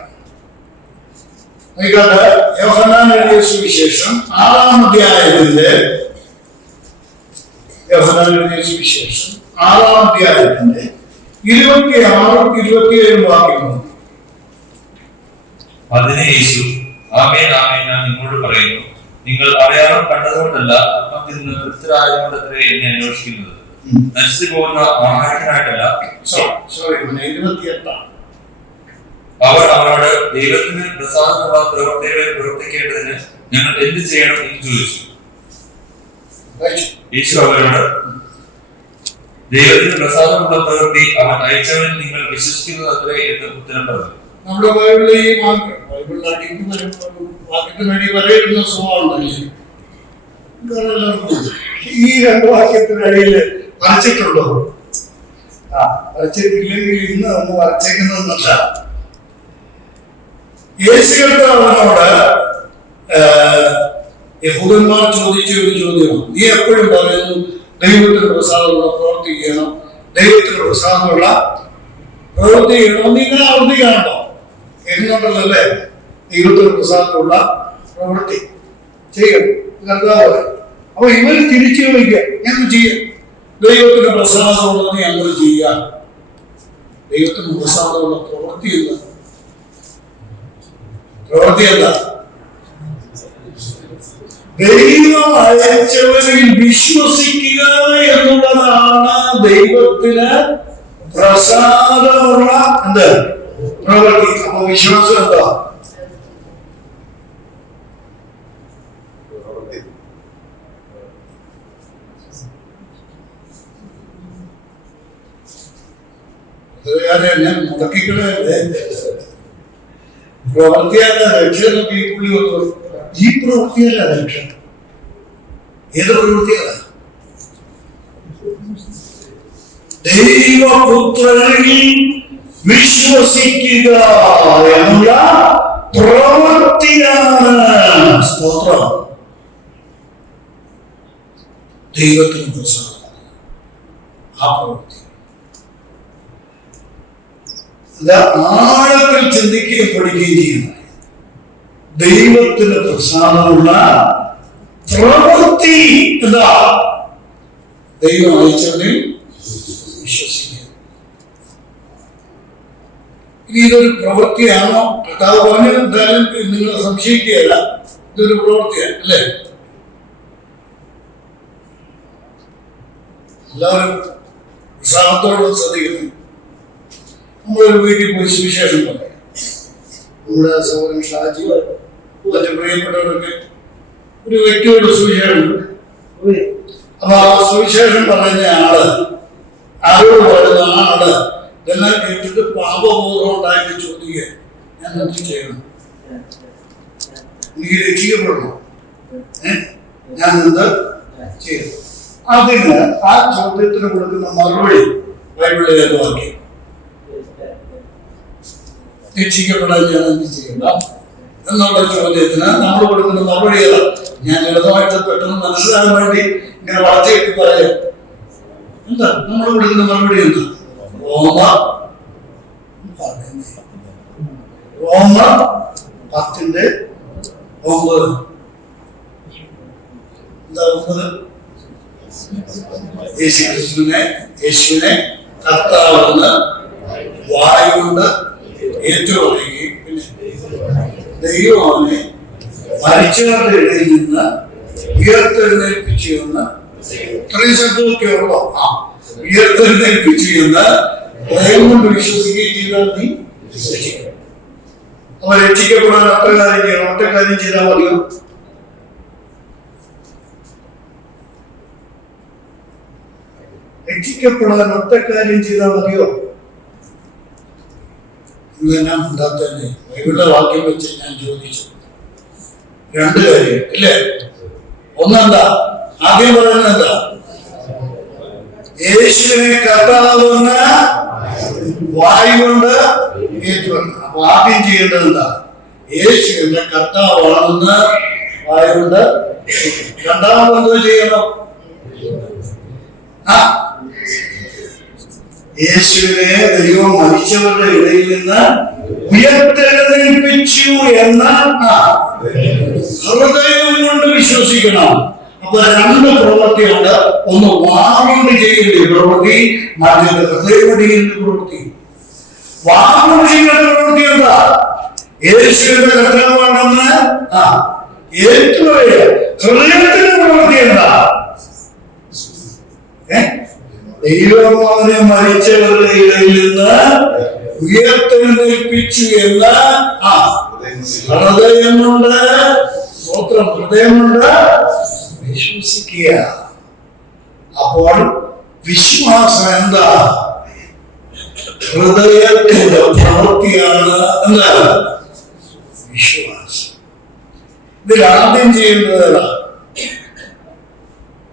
യോഹന്നാൻ എഴുതിയ സുവിശേഷം 6-ാം അധ്യായത്തിന്റെ 26-27 വാക്യങ്ങൾ. അതിന് യേശു, ആമേൻ ആമേൻ ഞാൻ നിങ്ങളോട് പറയുന്നു, നിങ്ങൾ അടയാളം കണ്ടതുകൊണ്ടല്ല, അപ്പത്തിൽ നിന്ന് തൃപ്തരായതുകൊണ്ടത്രേ എന്നെ അന്വേഷിക്കുന്നത്. നശിച്ചു പോകുന്ന ആഹാരത്തിനായിട്ടല്ല. സോറി 28. അവർ അവരോട് ദൈവത്തിന് പ്രസാദമുള്ള പ്രവൃത്തികളെ പ്രവർത്തിക്കേണ്ടതിന് ഞങ്ങൾ എന്ത് ചെയ്യണം എന്ന് ചോദിച്ചു. യേശു അവരോട്, ദൈവത്തിന് പ്രസാദമുള്ള പ്രവൃത്തി അവൻ അയച്ചവനിൽ നിങ്ങൾ വിശ്വസിക്കുന്നത് അത്രേ എന്ന് ഉത്തരം പറഞ്ഞു. നമ്മുടെ ബൈബിളിൽ ഈ വാക്യത്തിന് വേണ്ടി വരയിടുന്ന സ്വഭാവമുണ്ടല്ലേ? ഈ 2 വാക്യത്തിനിടയിൽ വരച്ചിട്ടുണ്ടോ? വരച്ചിട്ടില്ലെങ്കിൽ ഇന്ന് ഒന്ന് വരച്ചേക്കുന്നതെന്നല്ല. യേശുവിനോട് യഹൂദന്മാർ ചോദിച്ച ഒരു ചോദ്യമാണ്. നീ എപ്പോഴും പറയുന്നു ദൈവത്തിന് പ്രസാദമുള്ള പ്രവൃത്തി ചെയ്യണം, ദൈവത്തിന് പ്രസാദമുള്ള പ്രവൃത്തി ചെയ്യണം. നീ ഇങ്ങനെ ആവർത്തിക്കാണോ? എന്നുണ്ടല്ലേ ദൈവത്തിന് പ്രസാദമുള്ള പ്രവൃത്തി ചെയ്യണം. അപ്പൊ ഇവർ തിരിച്ചു ചോദിക്കുക, ഞങ്ങൾ ചെയ്യാം. ദൈവത്തിന് പ്രസാദമുള്ളത് ഞങ്ങൾ ചെയ്യാം. ദൈവത്തിന് പ്രസാദമുള്ള പ്രവൃത്തി എന്താ? പ്രവൃത്തി എന്താ? ദൈവം അയച്ചവരിൽ വിശ്വസിക്കുക എന്നുള്ളതാണ് ദൈവത്തിന് പ്രസാദമുള്ള എന്ത് പ്രവൃത്തി. അപ്പൊ വിശ്വാസം എന്താ? ഞാൻ മുടക്കിക്കളെ പ്രവൃത്തിയല്ല രക്ഷ. ഈ പുള്ളി വന്നു, ഈ പ്രവൃത്തിയല്ല രക്ഷ. ഏത് പ്രവൃത്തിയല്ല? ദൈവപുത്രനിൽ വിശ്വസിക്കുക എന്നുള്ള പ്രവൃത്തിയാണ്. സ്തോത്രം. ദൈവത്തിന് പ്രസാദം ആ പ്രവൃത്തി. ആഴത്തിൽ ചിന്തിക്കുകയും പഠിക്കുകയും ചെയ്യുന്ന ദൈവത്തിന് പ്രസാദമുള്ള പ്രവൃത്തി എന്താ? ദൈവം അയച്ചവനിൽ വിശ്വസിക്കുക. ഇനി ഇതൊരു പ്രവൃത്തിയാണോ? കർത്താവ് പറഞ്ഞു, എന്തായാലും നിങ്ങൾ സംശയിക്കുകയല്ല, ഇതൊരു പ്രവൃത്തിയാണ് അല്ലേ? എല്ലാവരും ഉത്സാഹത്തോടെ ശ്രദ്ധിക്കുന്നു. നമ്മളൊരു വീട്ടിൽ പോയി സുവിശേഷം പറയാം. നമ്മുടെ സഹോദരൻ ഷാജി മറ്റു പ്രിയപ്പെട്ടവരൊക്കെ ഒരു വ്യക്തിയോട് സുവിശേഷം പറയും. അപ്പൊ ആ സുവിശേഷം പറയുന്ന ആരോട് പറയുന്ന ആള് ഇതെല്ലാം കേട്ടിട്ട് പാപബോധം ഉണ്ടായിട്ട് ചോദിക്കുക, ഞാൻ എന്ത് ചെയ്യണം? എനിക്ക് രക്ഷിക്കപ്പെടണം, ഞാൻ എന്ത് ചെയ്യണം? അതിന് ആ ചോദ്യത്തിന് കൊടുക്കുന്ന മറുപടി ബൈബിളിലെ വാക്യം. രക്ഷിക്കപ്പെടാൻ ഞാൻ എന്ത് ചെയ്യണം എന്നുള്ള ചോദ്യത്തിന് നമ്മൾ കൊടുക്കുന്ന മറുപടി ഏതാ? ഞാൻ ലളിതമായിട്ട് പെട്ടെന്ന് മനസ്സിലാകാൻ വേണ്ടി ഇങ്ങനെ വളർത്തിയിട്ട് പറയാം. എന്താ നമ്മൾ കൊടുക്കുന്ന മറുപടി? എന്താ? റോമ 10:9. എന്താ 9? യേശുവിനെ കർത്താവെന്ന് വായുകൊണ്ട് ഏറ്റുപറയുകയും പിന്നെ ദൈവനെ മരിച്ചവരുടെ ഇടയിൽ നിന്ന് ഉയർത്തെഴുന്നേൽപ്പിച്ചു എന്ന് ഇത്രയും ശബ്ദമൊക്കെ ഉള്ളോ? ഉയർത്തെഴുന്നേൽപ്പിച്ചു എന്ന് ദൈവം കൊണ്ട് വിശ്വസിക്കുകയും ചെയ്താൽ നീ രക്ഷിക്കും. അപ്പൊ രക്ഷിക്കപ്പെടാൻ അത്ര കാര്യം ചെയ്യണം. ഒറ്റ കാര്യം ചെയ്താൽ മതിയോ? രക്ഷിക്കപ്പെടാൻ ഒറ്റ കാര്യം ചെയ്താൽ മതിയോ? ഇതെല്ലാം ഉണ്ടാത്തന്നെ ബൈബിളിലെ വാക്യം വെച്ച് ഞാൻ ചോദിച്ചു. 2 കാര്യം ഇല്ലേ? ഒന്നെന്താ? ആദ്യം പറയുന്നത് എന്താ? യേശുവിനെ കർത്താവെന്ന് വായുകൊണ്ട് ഏറ്റുപറഞ്ഞു. അപ്പൊ ആദ്യം ചെയ്യേണ്ടത് എന്താ? യേശുവിന്റെ കർത്താവാണെന്ന് വായുകൊണ്ട്. രണ്ടാമത് എന്തോ ചെയ്യണം? യേശുവിനെ ദൈവം മരിച്ചവരുടെ ഇടയിൽ നിന്ന് ഉയർത്തെഴുന്നേൽപ്പിച്ചു എന്ന ഹൃദയം കൊണ്ട് വിശ്വസിക്കണം. അപ്പൊ 2 പ്രവൃത്തിയുണ്ട്. ഒന്ന് വാഗുകൊണ്ട് ചെയ്യേണ്ട പ്രവൃത്തി, മറ്റൊരു ഹൃദയം ചെയ്യേണ്ട പ്രവൃത്തി. വാഗുകൊണ്ട് ചെയ്യേണ്ട പ്രവൃത്തി എന്താ? യേശുവിന്റെ കർത്താവാണെന്ന് ഏറ്റുപറയുക. ഹൃദയത്തിന്റെ പ്രവൃത്തി എന്താ? ദൈവം അവനെ മരിച്ചവരുടെ ഇടയിൽ നിന്ന് ഉയർത്തെഴുന്നേൽപ്പിച്ചു എന്ന് ഹൃദയം കൊണ്ട് വിശ്വസിക്കുക. അപ്പോൾ വിശ്വാസം എന്താ? ഹൃദയത്തിന്റെ പ്രവൃത്തിയാണ്. എന്താ വിശ്വാസം? ഇതിൽ ആദ്യം ചെയ്യേണ്ടത്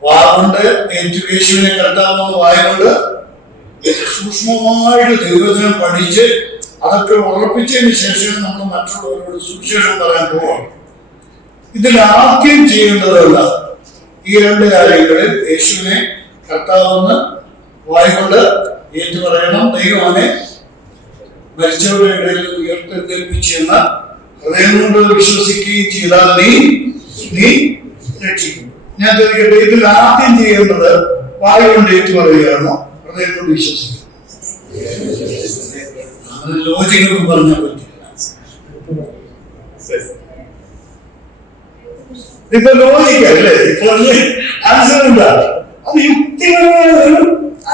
വാഗുണ്ട് യേശുവിനെ കർത്താവെന്ന് വായുകൊണ്ട് സൂക്ഷ്മമായിട്ട് ദൈവത്തിനെ പഠിച്ച് അതൊക്കെ ഉറപ്പിച്ചതിന് ശേഷം നമ്മൾ മറ്റുള്ളവരോട് സുവിശേഷം പറയാൻ പോവാണ്. ഇതിൽ ആദ്യം ചെയ്യേണ്ടതല്ല ഈ രണ്ട് കാര്യങ്ങളിൽ യേശുവിനെ കർത്താവെന്ന് വായുകൊണ്ട് ഏറ്റു പറയണം, ദൈവനെ മരിച്ചവരുടെ ഇടയിൽ ഉയർത്തെഴുന്നേൽപ്പിച്ചെന്ന ഹൃദയം കൊണ്ട് വിശ്വസിക്കുകയും ചെയ്താൽ നീ രക്ഷിക്കും. ഞാൻ ചോദിക്കട്ടെ, ഇതിൽ ആദ്യം ചെയ്യേണ്ടത് വായു കൊണ്ട് ഏറ്റു പറയുകയാണോ ഹൃദയം കൊണ്ട് വിശ്വസിക്കുക? അങ്ങനെ ലോജിക്കൊന്നും പറഞ്ഞാൽ പറ്റില്ല. ഇപ്പൊ ലോജിക്കല്ലേ പറഞ്ഞ ആൻസർ എന്താ? അത് യുക്തിപരമായ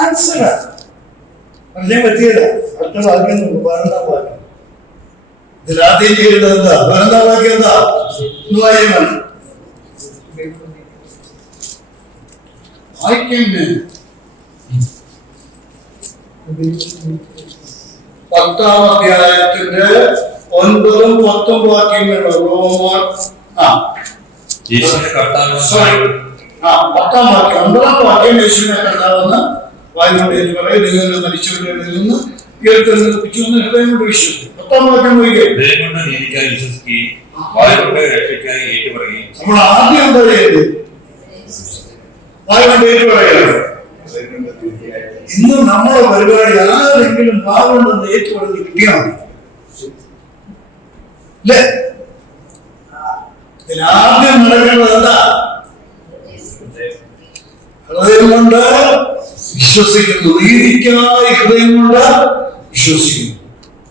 ആൻസറാണ്. പറഞ്ഞാൽ പറ്റിയല്ല. അടുത്ത വാക്യം നോക്കും, 12-ാം വാക്യം. ഇതിലാദ്യം ചെയ്യേണ്ടത് എന്താ? 12-ാം വാക്യം എന്താ? വായിക്കണം. വായിക്കന്നെ 10-ാം അധ്യായത്തിന്റെ 9-ഉം 10-ഉം വാക്യങ്ങൾ. റോമർ 10-ാം വാക്യം 9-ാം വാക്യം യേശുവിനെ കർത്താവെന്ന് വായുകൊണ്ട് എന്ന് പറയും, ദൈവം മരിച്ചവരുടെ ഇടയിൽ നിന്ന് ഉയർത്തെഴുന്നേൽപ്പിച്ചു എന്ന് ഹൃദയം കൊണ്ട് വിശ്വസിക്കും. 10-ാം വാക്യം പോയില്ലേ? നമ്മൾ ആദ്യം എന്താ ചെയ്യേണ്ടത്? വായുകൊണ്ട് ഏറ്റു പറയുകയാണ്. ഇന്ന് നമ്മുടെ പരിപാടി ആരെങ്കിലും വായുകൊണ്ടെന്ന് ഏറ്റു പറഞ്ഞ് കിട്ടിയാൽ മതി അല്ലേ? ഇതിലാദ്യം നടക്കേണ്ടത് എന്താ? ഹൃദയം കൊണ്ട് വിശ്വസിക്കുന്നു. നീതിക്കായി ഹൃദയം കൊണ്ട് വിശ്വസിക്കുന്നു.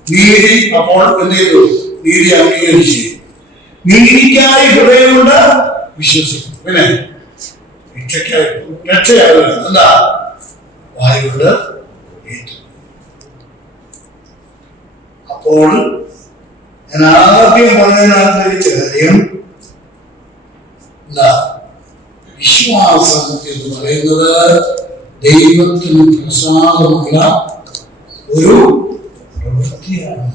നീതി അപ്പോൾ എന്ത് ചെയ്തു? നീതി അംഗീകരിച്ചു. നീതിക്കായി ഹൃദയം കൊണ്ട് വിശ്വസിക്കുന്നു. പിന്നെ രക്ഷയാകുന്നു. എന്താ? വായുകൊണ്ട് ഏറ്റു. അപ്പോൾ ഞാൻ ആദ്യം പറഞ്ഞതിന് ആഗ്രഹിച്ച കാര്യം എന്താ? വിശ്വാസം എന്ന് പറയുന്നത് ദൈവത്തിന് പ്രസാദമുള്ള ഒരു പ്രവൃത്തിയാണ്.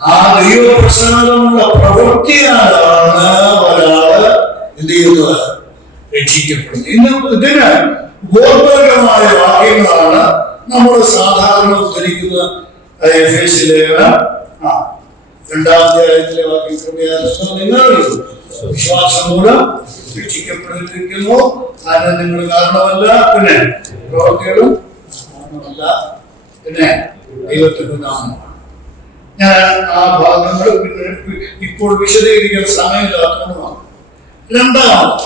ആ ദൈവപ്രസാദമുള്ള പ്രവൃത്തിയാണ് ഒരാള് എന്ത് ചെയ്യുന്നത്? രക്ഷിക്കപ്പെടുന്നത്. ഇതിന് ഗോപകമായ വാക്യങ്ങളാണ് നമ്മൾ സാധാരണ ഉദ്ധരിക്കുന്ന എഫേസ്യ ലേഖനം 2-ാം അധ്യായത്തിലെ വാക്യം. നിങ്ങൾ വിശ്വാസം മൂലം രക്ഷിക്കപ്പെട്ടിരിക്കുന്നു. അതിന് നിങ്ങൾ കാരണമല്ല, പിന്നെ പ്രവൃത്തികളും കാരണമല്ല, പിന്നെ ദൈവത്തിന്റെ നാമമാണ്. ഞാൻ ആ ഭാഗങ്ങൾ പിന്നെ ഇപ്പോൾ വിശദീകരിക്കാൻ സമയമില്ലാത്തതുകൊണ്ടാണ്. രണ്ടാമത്,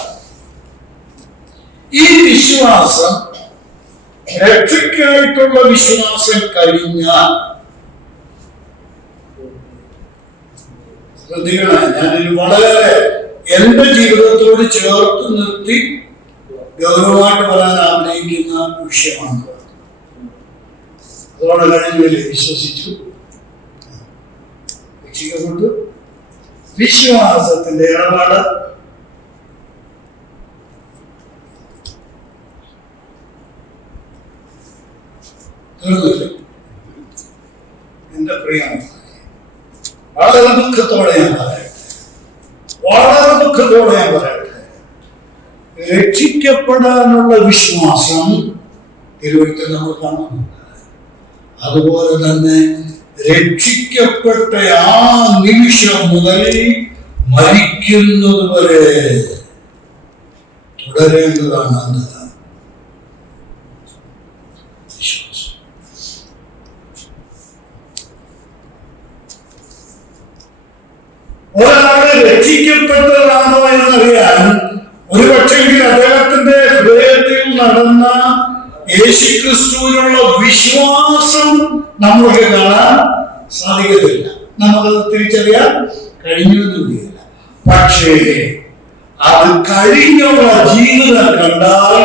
ഈ വിശ്വാസം രക്ഷയ്ക്കായിട്ടുള്ള വിശ്വാസം കഴിഞ്ഞാൽ ശ്രദ്ധിക്കണേ, ഞാനൊരു വളരെ എന്റെ ജീവിതത്തോട് ചേർത്ത് നിർത്തി ഗൗരവമായിട്ട് പറയാൻ ആഗ്രഹിക്കുന്ന വിഷയമാണ്. അതോടെ കഴിഞ്ഞില്ലേ? വിശ്വസിച്ചു, രക്ഷിക്കപ്പെട്ടു. വിശ്വാസത്തിന്റെ ഇടപാട് തീർന്നില്ലേ? എന്റെ പ്രിയമാണ്, വളരെ ദുഃഖത്തോടെ ഞാൻ പറയട്ടെ, രക്ഷിക്കപ്പെടാനുള്ള വിശ്വാസം തിരുവഴുത്തിൽ നമ്മൾ കാണുന്നുണ്ട്. അതുപോലെ തന്നെ രക്ഷിക്കപ്പെട്ട ആ നിമിഷം മുതൽ മരിക്കുന്നത് വരെ തുടരേണ്ടതാണ് വിശ്വാസം. ഒരാളെ രക്ഷിക്കപ്പെട്ടതാണോ എന്നറിയാൻ ഒരുപക്ഷെങ്കിൽ അദ്ദേഹത്തിന്റെ ഹൃദയത്തിൽ നടന്ന യേശുക്രിസ്തുവിനുള്ള വിശ്വാസം നമുക്ക് കാണാൻ സാധിക്കത്തില്ല, നമുക്കത് തിരിച്ചറിയാൻ കഴിഞ്ഞൊന്നുമില്ല. പക്ഷേ അത് കഴിഞ്ഞുള്ള ജീവിതം കണ്ടാൽ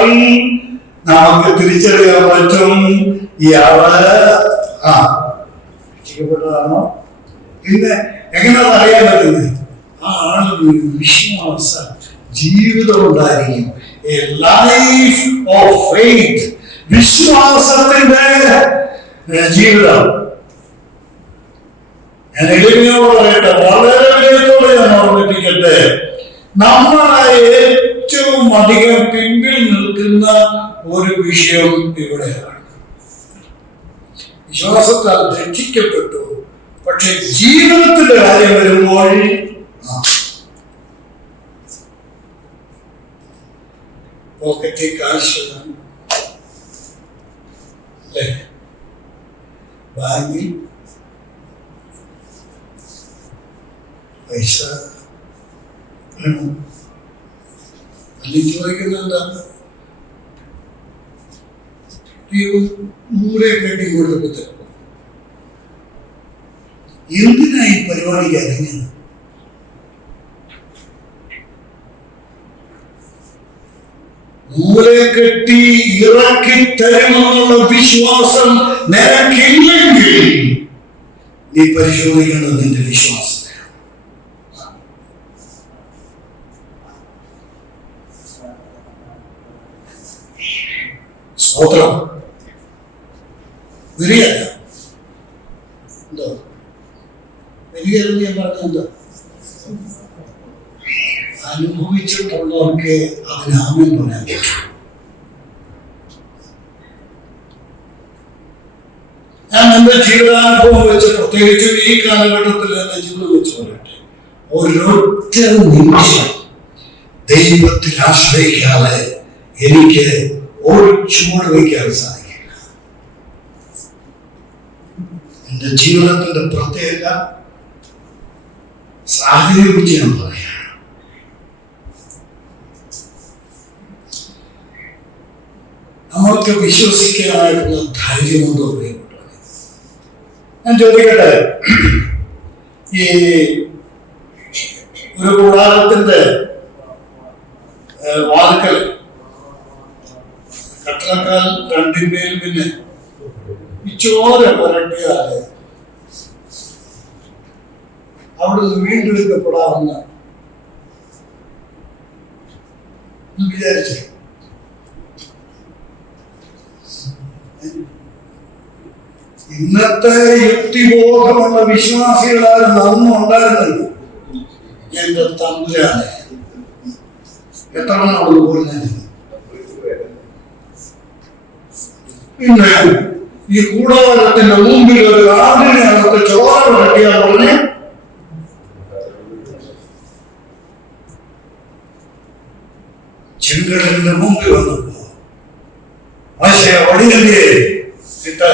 നമുക്ക് തിരിച്ചറിയാൻ പറ്റും രക്ഷിക്കപ്പെട്ടതാണോ. പിന്നെ എങ്ങനെയാണ് അറിയാൻ പറ്റുന്നത്? ആ ആളുകൾ വിശ്വാസ ജീവിതം ഉണ്ടായിരിക്കും. A life of faith, വിശ്വാസത്തിന്റെ ജീവിതം. ഞാൻ എളിമയോട് പറയട്ടെ, വളരെ വിനയത്തോടെ ഞാൻ ഓർമ്മിപ്പിക്കട്ടെ, നമ്മളെ ഏറ്റവും അധികം പിന്നിൽ നിൽക്കുന്ന ഒരു വിഷയം ഇവിടെയാണ്. വിശ്വാസത്താൽ രക്ഷിക്കപ്പെട്ടു, പക്ഷെ ജീവിതത്തിന്റെ കാര്യം വരുമ്പോൾ പോക്കറ്റിൽ കാശ്, ബാങ്കിൽ പൈസ അല്ലെങ്കിൽ ചോദിക്കുന്ന എന്താണ്? മൂലെ കെട്ടി കൊടുത്തിട്ട് എന്തിനാ ഈ പരിപാടിക്ക് ഇറങ്ങിയത്? മൂലെ കെട്ടി ഇറക്കി തരുമെന്നുള്ള വിശ്വാസം നിനക്കില്ലെങ്കിൽ നീ പരിശോധിക്കേണ്ടത് നിന്റെ വിശ്വാസം. സ്തോത്രം. വരികയല്ല എന്തോ വരികയെന്ന് ഞാൻ പറഞ്ഞെന്തോ അനുഭവിച്ചിട്ടുള്ളവർക്ക് അതിന് ആമേൻ പറയാൻ പറ്റും. ഞാൻ എന്റെ ജീവിതാനുഭവം വെച്ച്, പ്രത്യേകിച്ച് ഈ കാലഘട്ടത്തിൽ എന്റെ ജീവിതം വെച്ച് പറയട്ടെ, ഒരൊറ്റ നിമിഷം ദൈവത്തിൽ ആശ്രയിക്കാതെ എനിക്ക് ഒരു ചുവട് വയ്ക്കാൻ സാധിക്കില്ല. എന്റെ ജീവിതത്തിന്റെ പ്രത്യേക സാഹചര്യം വെച്ച് ഞാൻ പറയാം. നമ്മൾക്ക് വിശ്വസിക്കാനായിട്ടുള്ള ധൈര്യമുണ്ടോ പ്രിയപ്പെട്ടവരെ? ഞാൻ ചോദിക്കട്ടെ, ഈ ഒരു കൂടാരത്തിന്റെ വാതിക്കൽ കട്ടളക്കാൽ രണ്ടിന്മേൽ പിന്നെ ഈ ചോര പുരട്ടിയാല് അവിടുന്ന് വീണ്ടെടുക്കപ്പെടാമെന്ന് വിചാരിച്ചു. ഇന്നത്തെ യുക്തിബോധമുള്ള വിശ്വാസികളാരും അന്നും ഉണ്ടായിരുന്നില്ല. എന്റെ തമ്പുരാനെ എത്ര അവിടെ പോകുന്നത്. പിന്നെ ഈ കൂടാരത്തിന്റെ മുമ്പിൽ ഒരു ആടിനെ അകത്ത് ചോര കെട്ടിയാൽ പറഞ്ഞ് ചെങ്കടലിന്റെ മുമ്പിൽ വന്നപ്പോ പക്ഷേ ഒടിയന്റെ ഇട്ട്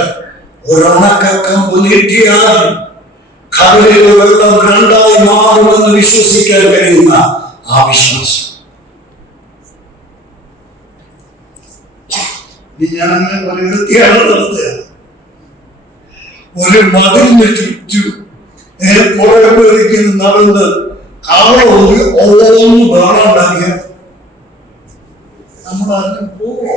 ഒരണക്കം നീട്ടിയാൽ കടലിലെ വെള്ളം രണ്ടായി മാറുമെന്ന് വിശ്വസിക്കാൻ കഴിയുന്ന ആ വിശ്വാസം. ഞാനങ്ങനെ ഒരു വൃത്തിയാണ് നടത്തുക. ഒരു മതിലിന് ചുറ്റും കുറെ പേർക്ക് നടന്ന് അവിടെ ഓരോന്ന് വേണമുണ്ടാക്കിയ നമ്മളതിന് പോവോ?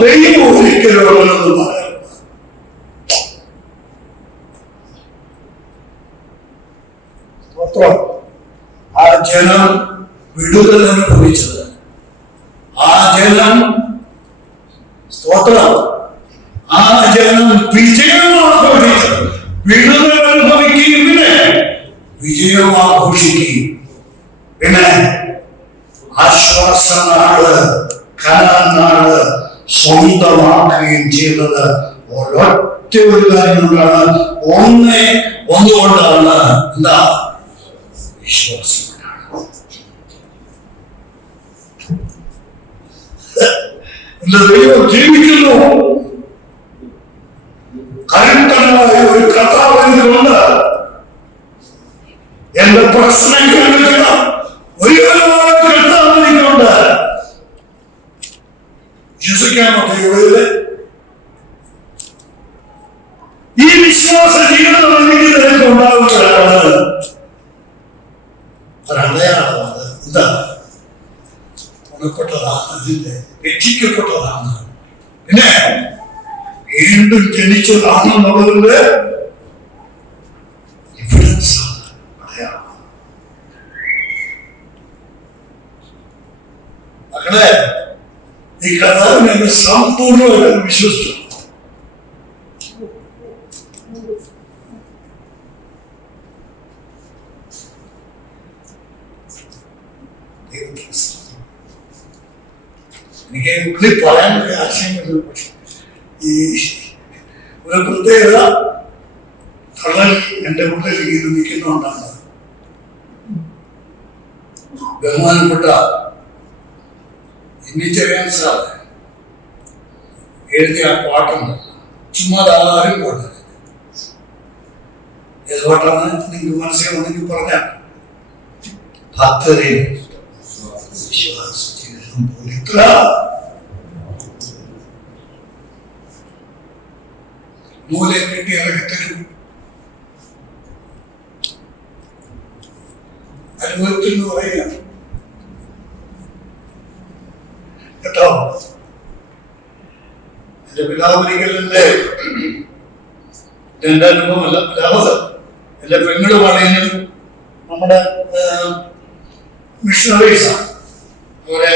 ദൈവം ഒരിക്കലും അങ്ങനൊന്നും പറയാം. ആ ജനം വിടുതൽ അനുഭവിച്ചത്, ആ ജനം സ്തോത്രം, ആ ജനം വിജയം ആഘോഷിച്ചത്. വിടുതൽ അനുഭവിക്കുകയും പിന്നെ വിജയം ആഘോഷിക്കുകയും പിന്നെ ആശ്വാസനാട് കനാൻ നാട് സ്വന്തമാക്കുകയും ചെയ്തത് ഒരൊറ്റ ഒരു കാര്യം കൊണ്ടാണ്. ഒന്നുകൊണ്ടാണ്. എന്താ? വിശ്വാസം. എന്റെ ദൈവം ജീവിക്കുന്നു. കരുത്തനായ ഒരു കഥാവിനുണ്ട്. എന്റെ പ്രശ്നങ്ങൾ ഒരുപാട് കർത്താവിനുണ്ട്. വിശ്വസിക്കാമോ ദൈവത്തില്? ഈ വിശ്വാസ ജീവിതം എനിക്ക് നിനക്ക് ഉണ്ടാവുകയാണ്. ഒരടയാളം അതിന്റെ രക്ഷിക്കപ്പെട്ടതാണ്. പിന്നെ വീണ്ടും ജനിച്ചതാണെന്നുള്ളതിന്റെ എവിഡൻസ് ആണ്, അടയാളം. മക്കളെ, ഈ കർത്താവിനെ അങ്ങ് സമ്പൂർണ്ണമായിട്ട് വിശ്വസിച്ചു. എനിക്ക് ഉള്ളിൽ പറയാനൊക്കെ ആശയമുണ്ട്. പക്ഷെ ഈ ഒരു പ്രത്യേകത കള്ളൽ എൻ്റെ ഉള്ളിൽ ഇങ്ങനെ നിൽക്കുന്നുണ്ടാണ്. ബഹുമാനപ്പെട്ട ചെറിയാൻ സാർ എഴുതിയ ആ പാട്ടുണ്ട്, ചുമ്മാ ആരും പാടില്ല. ഏത് പാട്ടാണ് നിങ്ങൾക്ക് മനസ്സിലാവുന്നെങ്കിൽ പറഞ്ഞാൽ, ഭക്തരെയും വിശ്വാസം പോലെ ഇത്ര മൂലം കെട്ടി ഇറക്കിത്തരും. അനുഭവത്തിൽ എന്ന് പറയുക കേട്ടോ. എന്റെ പിതാവരിക്കൽ എന്റെ അനുഭവമല്ല, പിതാവ് എന്റെ പെങ്ങള് പറയുന്നത് നമ്മുടെ മിഷണറീസാണ്. അവരെ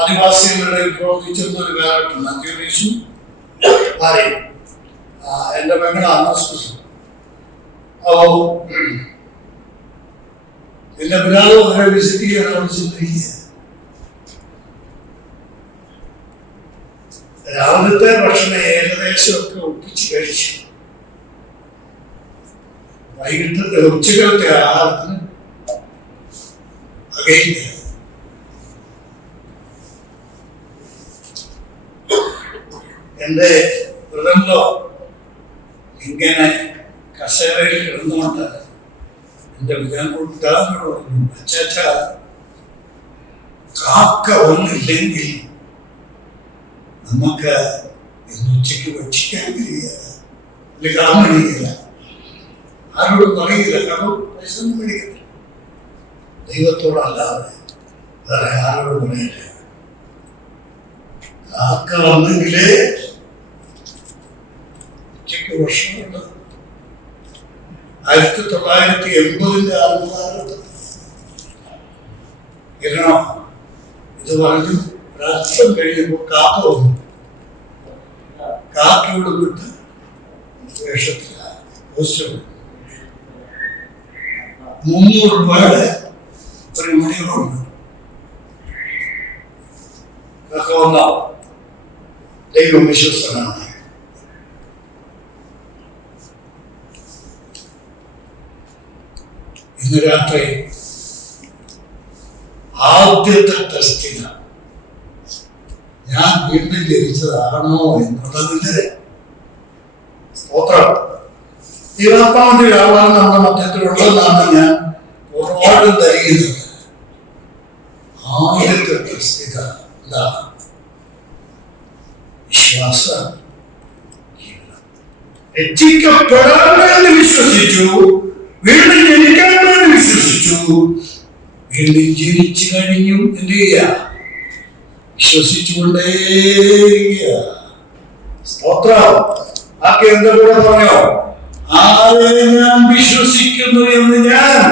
ആദിവാസികളുടെ പ്രവർത്തിച്ചിരുന്ന ഒരു കാലഘട്ടം അത്യാവശ്യം ആരെയും എന്റെ പെങ്ങളാണ്. അപ്പോ എന്റെ പിതാവ് അവരെ വിസിറ്റ് ചെയ്യാൻ ചിന്തിക്കുക. രാവിലത്തെ ഭക്ഷണം ഏകദേശം ഒക്കെ ഒപ്പിച്ച് കഴിച്ചു. വൈകിട്ടത്തെ ഉച്ചകലത്തെ ആഹാരത്തിന് അകയില്ല. എന്റെ ബ്രദറിലോ ഇങ്ങനെ കസേരയിൽ കിടന്നുകൊണ്ട് എന്റെ പിതാവിനോട് പറഞ്ഞു, അച്ചാച്ച, കാക്ക ഒന്നില്ലെങ്കിൽ നമുക്ക് ഇന്ന് ഉച്ചയ്ക്ക് ഭക്ഷിക്കാൻ കഴിയില്ല, അല്ലെങ്കിൽ കാണാൻ കഴിയില്ല. ആരോടും പറയില്ല, കാരണം പൈസ ഒന്നും മേടിക്കില്ല. ദൈവത്തോടല്ലാതെ വേറെ ആരോടും പറയില്ല. കാക്ക വന്നെങ്കിലേ ഉച്ചയ്ക്ക് ഭക്ഷണമുണ്ട്. 1980 ആദ്യകാലത്ത് ഇരണോ ഇത് പറഞ്ഞു. ഒരല്പം കഴിഞ്ഞപ്പോൾ കാക്ക വന്നു. കാക്കയോട് വിട്ട് വേഷത്തിലാണ് 300 രൂപയുടെ ഒരു മണികളുണ്ട്. കാക്ക വന്ന ദൈവം വിശ്വസ്തനാണ്. ഇന്ന് രാത്രി ആദ്യത്തെ ടെസ്റ്റിന് ഞാൻ വീണ്ടും ജനിച്ചതാണോ എന്നുള്ളതിന്റെ സ്തോത്രം. 20-ാം തീയതി ആളാണ് നമ്മുടെ മധ്യത്തിലുള്ളതെന്നാണ് ഞാൻ ഉറപ്പാടും ധരിക്കുന്നത്. ആദ്യത്തെ ടെസ്റ്റ് എന്താ? വിശ്വാസ ജീവിതം. രക്ഷിക്കപ്പെടാൻ വേണ്ടി വിശ്വസിച്ചു, വീണ്ടും ജനിക്കാൻ വേണ്ടി വിശ്വസിച്ചു, വീണ്ടും ജനിച്ചു കഴിഞ്ഞു. എന്ത് ചെയ്യാ? വിശ്വസിച്ചുകൊണ്ടേയിരിക്കുക. സ്തോത്രം. ആക്കെ എന്റെ കൂടെ പറഞ്ഞോ? ആരെ ഞാൻ വിശ്വസിക്കുന്നു എന്ന് ഞാൻ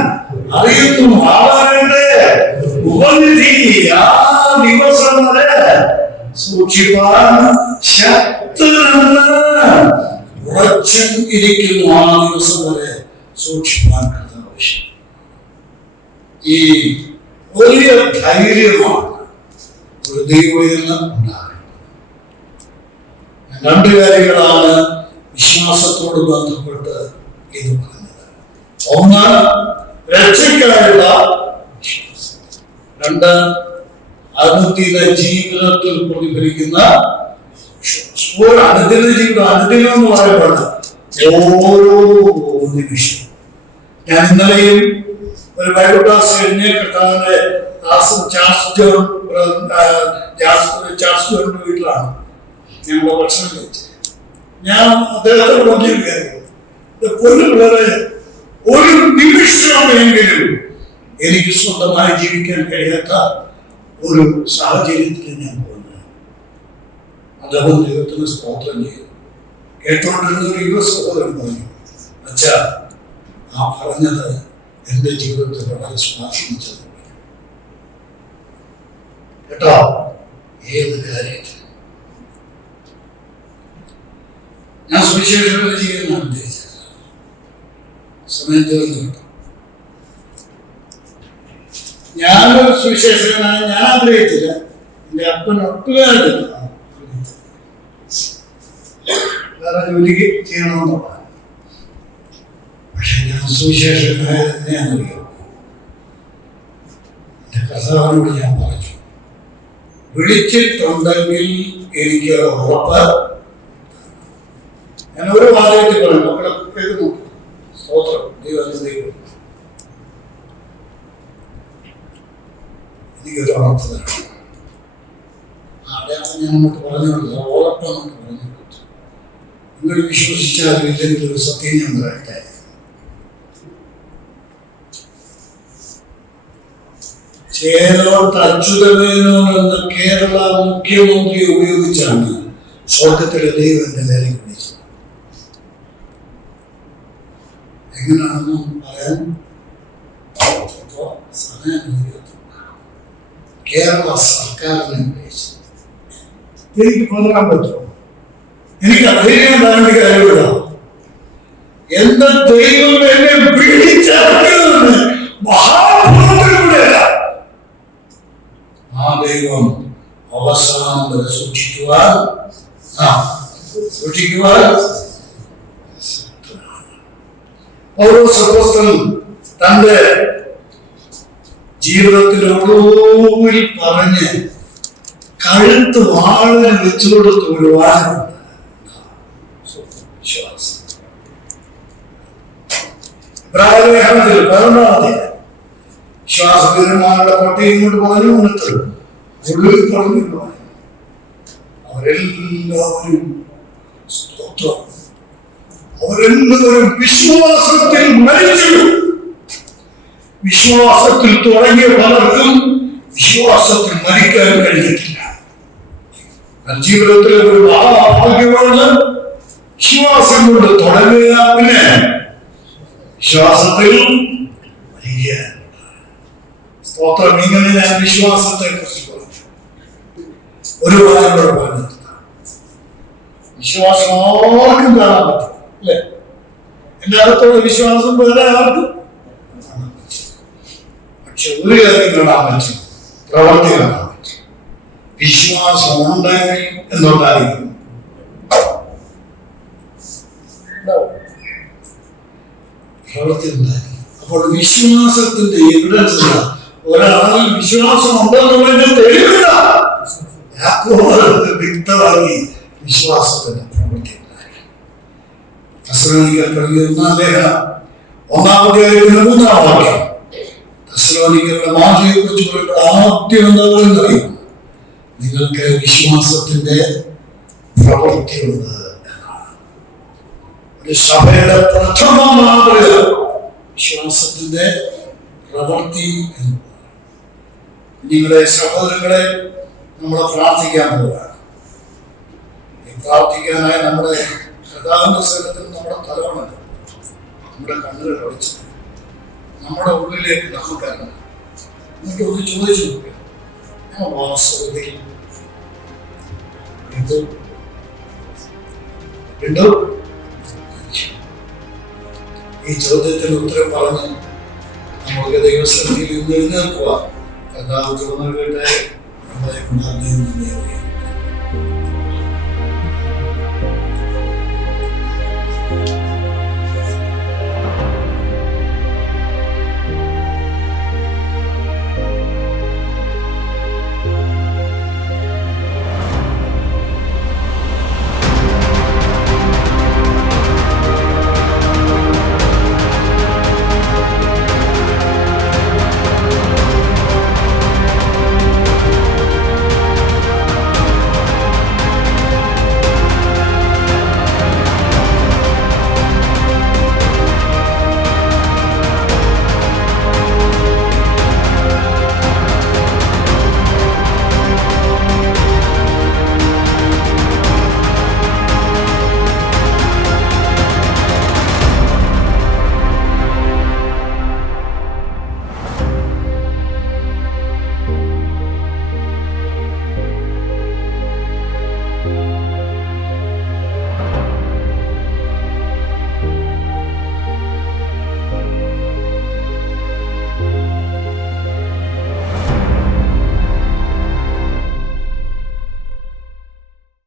അറിയുന്നു. ആവാനുണ്ട് ഉപനിധി ആ ദിവസം വരെ സൂക്ഷിപ്പാൻ ശക്തനെന്ന് ഉറച്ചു ഇരിക്കുന്നു. ആ ദിവസം വരെ സൂക്ഷിപ്പാൻ ആവശ്യം. ഈ വലിയ ധൈര്യമാണ് ഒരു ദൈവമെന്ന് ഉണ്ടാകുന്നത്. രണ്ട് കാര്യങ്ങളാണ് വിശ്വാസത്തോട് ബന്ധപ്പെട്ട് ഇത് പറഞ്ഞത്. ഒന്ന്, രക്ഷയ്ക്കായുള്ള വിശ്വാസം. രണ്ട്, അനുദിന ജീവിതത്തിൽ പ്രതിഫലിക്കുന്ന വിശ്വാസം. അനുദിന ജീവിതം, അനുദിനം എന്ന് പറയപ്പെടുന്ന ഓരോ നിമിഷം. ഞാൻ ഇന്നലെയും ഒരു ബൈബിൾ ക്ലാസ് കഴിഞ്ഞ് കർത്താവിന്റെ ചാർജ് വീട്ടിലാണ് ഞങ്ങളുടെ ഭക്ഷണം കഴിച്ചത്. ഞാൻ അദ്ദേഹത്തോട് പറഞ്ഞ കാര്യം, പിള്ളേരെ ഒരു നിമിഷമെങ്കിലും എനിക്ക് സ്വന്തമായി ജീവിക്കാൻ കഴിയാത്ത ഒരു സാഹചര്യത്തിൽ ഞാൻ പോകുന്നത്. അദ്ദേഹം ദൈവത്തിന് സ്തോത്രം ചെയ്തു. കേട്ടുകൊണ്ടിരുന്ന ഒരു യുവ സഹോദരൻ പറഞ്ഞു, അച്ഛാ, ആ പറഞ്ഞത് എൻ്റെ ജീവിതത്തിൽ വളരെ സ്വാധീനിച്ചത് കേട്ടോ. ഏത് കാര്യത്തിൽ ഞാൻ സുവിശേഷം ചെയ്യുന്ന ഉദ്ദേശിച്ചത് സമയം തീർന്നു കേട്ടോ. ഞാനൊരു സുവിശേഷകനായി ഞാൻ ആഗ്രഹിച്ചില്ല. എൻ്റെ അപ്പൻ ഒട്ടുകാരില്ല വേറെ ജോലിക്ക് ചെയ്യണമെന്ന് പറഞ്ഞു. പക്ഷെ ഞാൻ സുവിശേഷകനായത് എങ്ങനെയാണെന്നറിയോ? എൻ്റെ കർത്താവിനോട് ഞാൻ പറഞ്ഞു, വിളിച്ചിട്ടുണ്ടെങ്കിൽ എനിക്ക് ഉറപ്പ്. ഞാൻ ഒരു വാദത്തിൽ പറഞ്ഞു, മക്കളെ കേൾക്കുന്നു, സ്തോത്രം, ദൈവം എനിക്കൊരു ഉറപ്പ് തരണം. അവിടെയാണ് ഞാൻ അങ്ങോട്ട് പറഞ്ഞുകൊടുത്തത്, ഉറപ്പ് അങ്ങോട്ട് പറഞ്ഞു കൊടുത്തു. നിങ്ങൾ വിശ്വസിച്ചാലും ഇല്ലെങ്കിൽ ഒരു സത്യം ഞാൻ പറയട്ടെ. ചേലോട്ട് അച്യുതമേനോൻ എന്ന കേരള മുഖ്യമന്ത്രി ഉപയോഗിച്ചാണ് സ്വർഗത്തിലെ ദൈവം എന്റെ നേരെ വിളിച്ചത്. എങ്ങനെയാണെന്നും പറയാൻ സമയം കേരള സർക്കാരിനെ വിളിച്ചു. എനിക്ക് പറയാൻ പറ്റുമോ? എനിക്ക് ധൈര്യം ഉണ്ടാകേണ്ട കാര്യമില്ല. എന്റെ ദൈവം എന്നെ വിളിച്ചിറക്കിയതെന്ന് മഹാഭൂതത്തിലൂടെയല്ല. ആ ദൈവം അവസാനം വരെ സൂക്ഷിക്കുവാൻ ഓരോ സഹോദരൻ തന്റെ ജീവിതത്തിലൊടുവിൽ പറഞ്ഞ് കഴുത്ത് വാളിന് വെച്ചു കൊടുത്ത ഒരു വാഹനമുണ്ട്, വിശ്വാസം. ഇബ്രാഹിം 11 വിശ്വാസവീരന്മാരുടെ പട്ടിയും കൊണ്ട് പറഞ്ഞു വന്നിട്ട് ഒടുവിൽ പറഞ്ഞു, അവരെല്ലാവരും സ്തോത്രം, അവരെല്ലാവരും വിശ്വാസത്തിൽ മരിച്ചു. വിശ്വാസത്തിൽ തുടങ്ങിയ പലർക്കും വിശ്വാസത്തിൽ മരിക്കാൻ കഴിഞ്ഞിട്ടില്ല. ജീവിതത്തിലെ ഒരു മഹാഭാഗ്യമാണ് വിശ്വാസം കൊണ്ട് തുടങ്ങുക, പിന്നെ വിശ്വാസത്തിൽ മരിക്കുക. സ്തോത്രം. ഇങ്ങനെ ഞാൻ വിശ്വാസത്തെ കുറിച്ച് പറഞ്ഞു. ഒരു കാര്യം കൂടെ പറഞ്ഞു, വിശ്വാസം ആർക്കും കാണാൻ പറ്റും അല്ലെ? എന്റെ അകത്തുള്ള വിശ്വാസം വേറെ ആർക്കും കാണാൻ പറ്റും. പക്ഷെ ഒരു കാര്യം കാണാൻ പറ്റും, പ്രവർത്തി കാണാൻ പറ്റും. വിശ്വാസം ഉണ്ടെങ്കിൽ എന്നുണ്ടായിരിക്കും. പ്രവർത്തി ഉണ്ടായിരിക്കും. അപ്പോൾ വിശ്വാസത്തിന്റെ എവിഡൻസ് ഒരാളിൽ വിശ്വാസം ഉണ്ടെന്നുള്ളതിന്റെ തെളിവില്ല. വ്യക്തമാക്കി വിശ്വാസത്തിന്റെ പ്രവൃത്തി ഉണ്ടായി. തെസ്സലോനിക്കർക്ക് 1-ാം വാക്യം തെസ്സലോനിക്കരുടെ മാതൃകയെ കുറിച്ച് പറയുമ്പോൾ ആദ്യം എന്താ പറയുന്നറിയാം? നിങ്ങൾക്ക് വിശ്വാസത്തിന്റെ പ്രവൃത്തിയുണ്ട് എന്നാണ്. ഒരു സഭയുടെ പ്രഥമ മാതൃക വിശ്വാസത്തിന്റെ പ്രവൃത്തി എന്ന്. നിങ്ങളുടെ സഹോദരങ്ങളെ നമ്മൾ പ്രാർത്ഥിക്കാൻ പോവുകയാണ്. ഈ പ്രാർത്ഥിക്കാനായി നമ്മുടെ കർത്താവിന്റെ സ്ഥലത്തിൽ നമ്മുടെ തലവണ, നമ്മുടെ കണ്ണുകൾ അടച്ച് നമ്മുടെ ഉള്ളിലേക്ക് നമുക്ക് ഇറങ്ങാം. എന്നിട്ട് ഒന്ന് ചോദിച്ചു നോക്കുക, ഞാൻ വാസ്തവത്തിൽ ഈ ചോദ്യത്തിന് ഉത്തരം പറഞ്ഞ് നമുക്ക് ദൈവസന്നിധിയിൽ നിന്ന് എഴുന്നേൽക്കുക. കർത്താവ് തുറന്നു കേട്ടെ നമ്മളെ കൊണ്ടാകുന്ന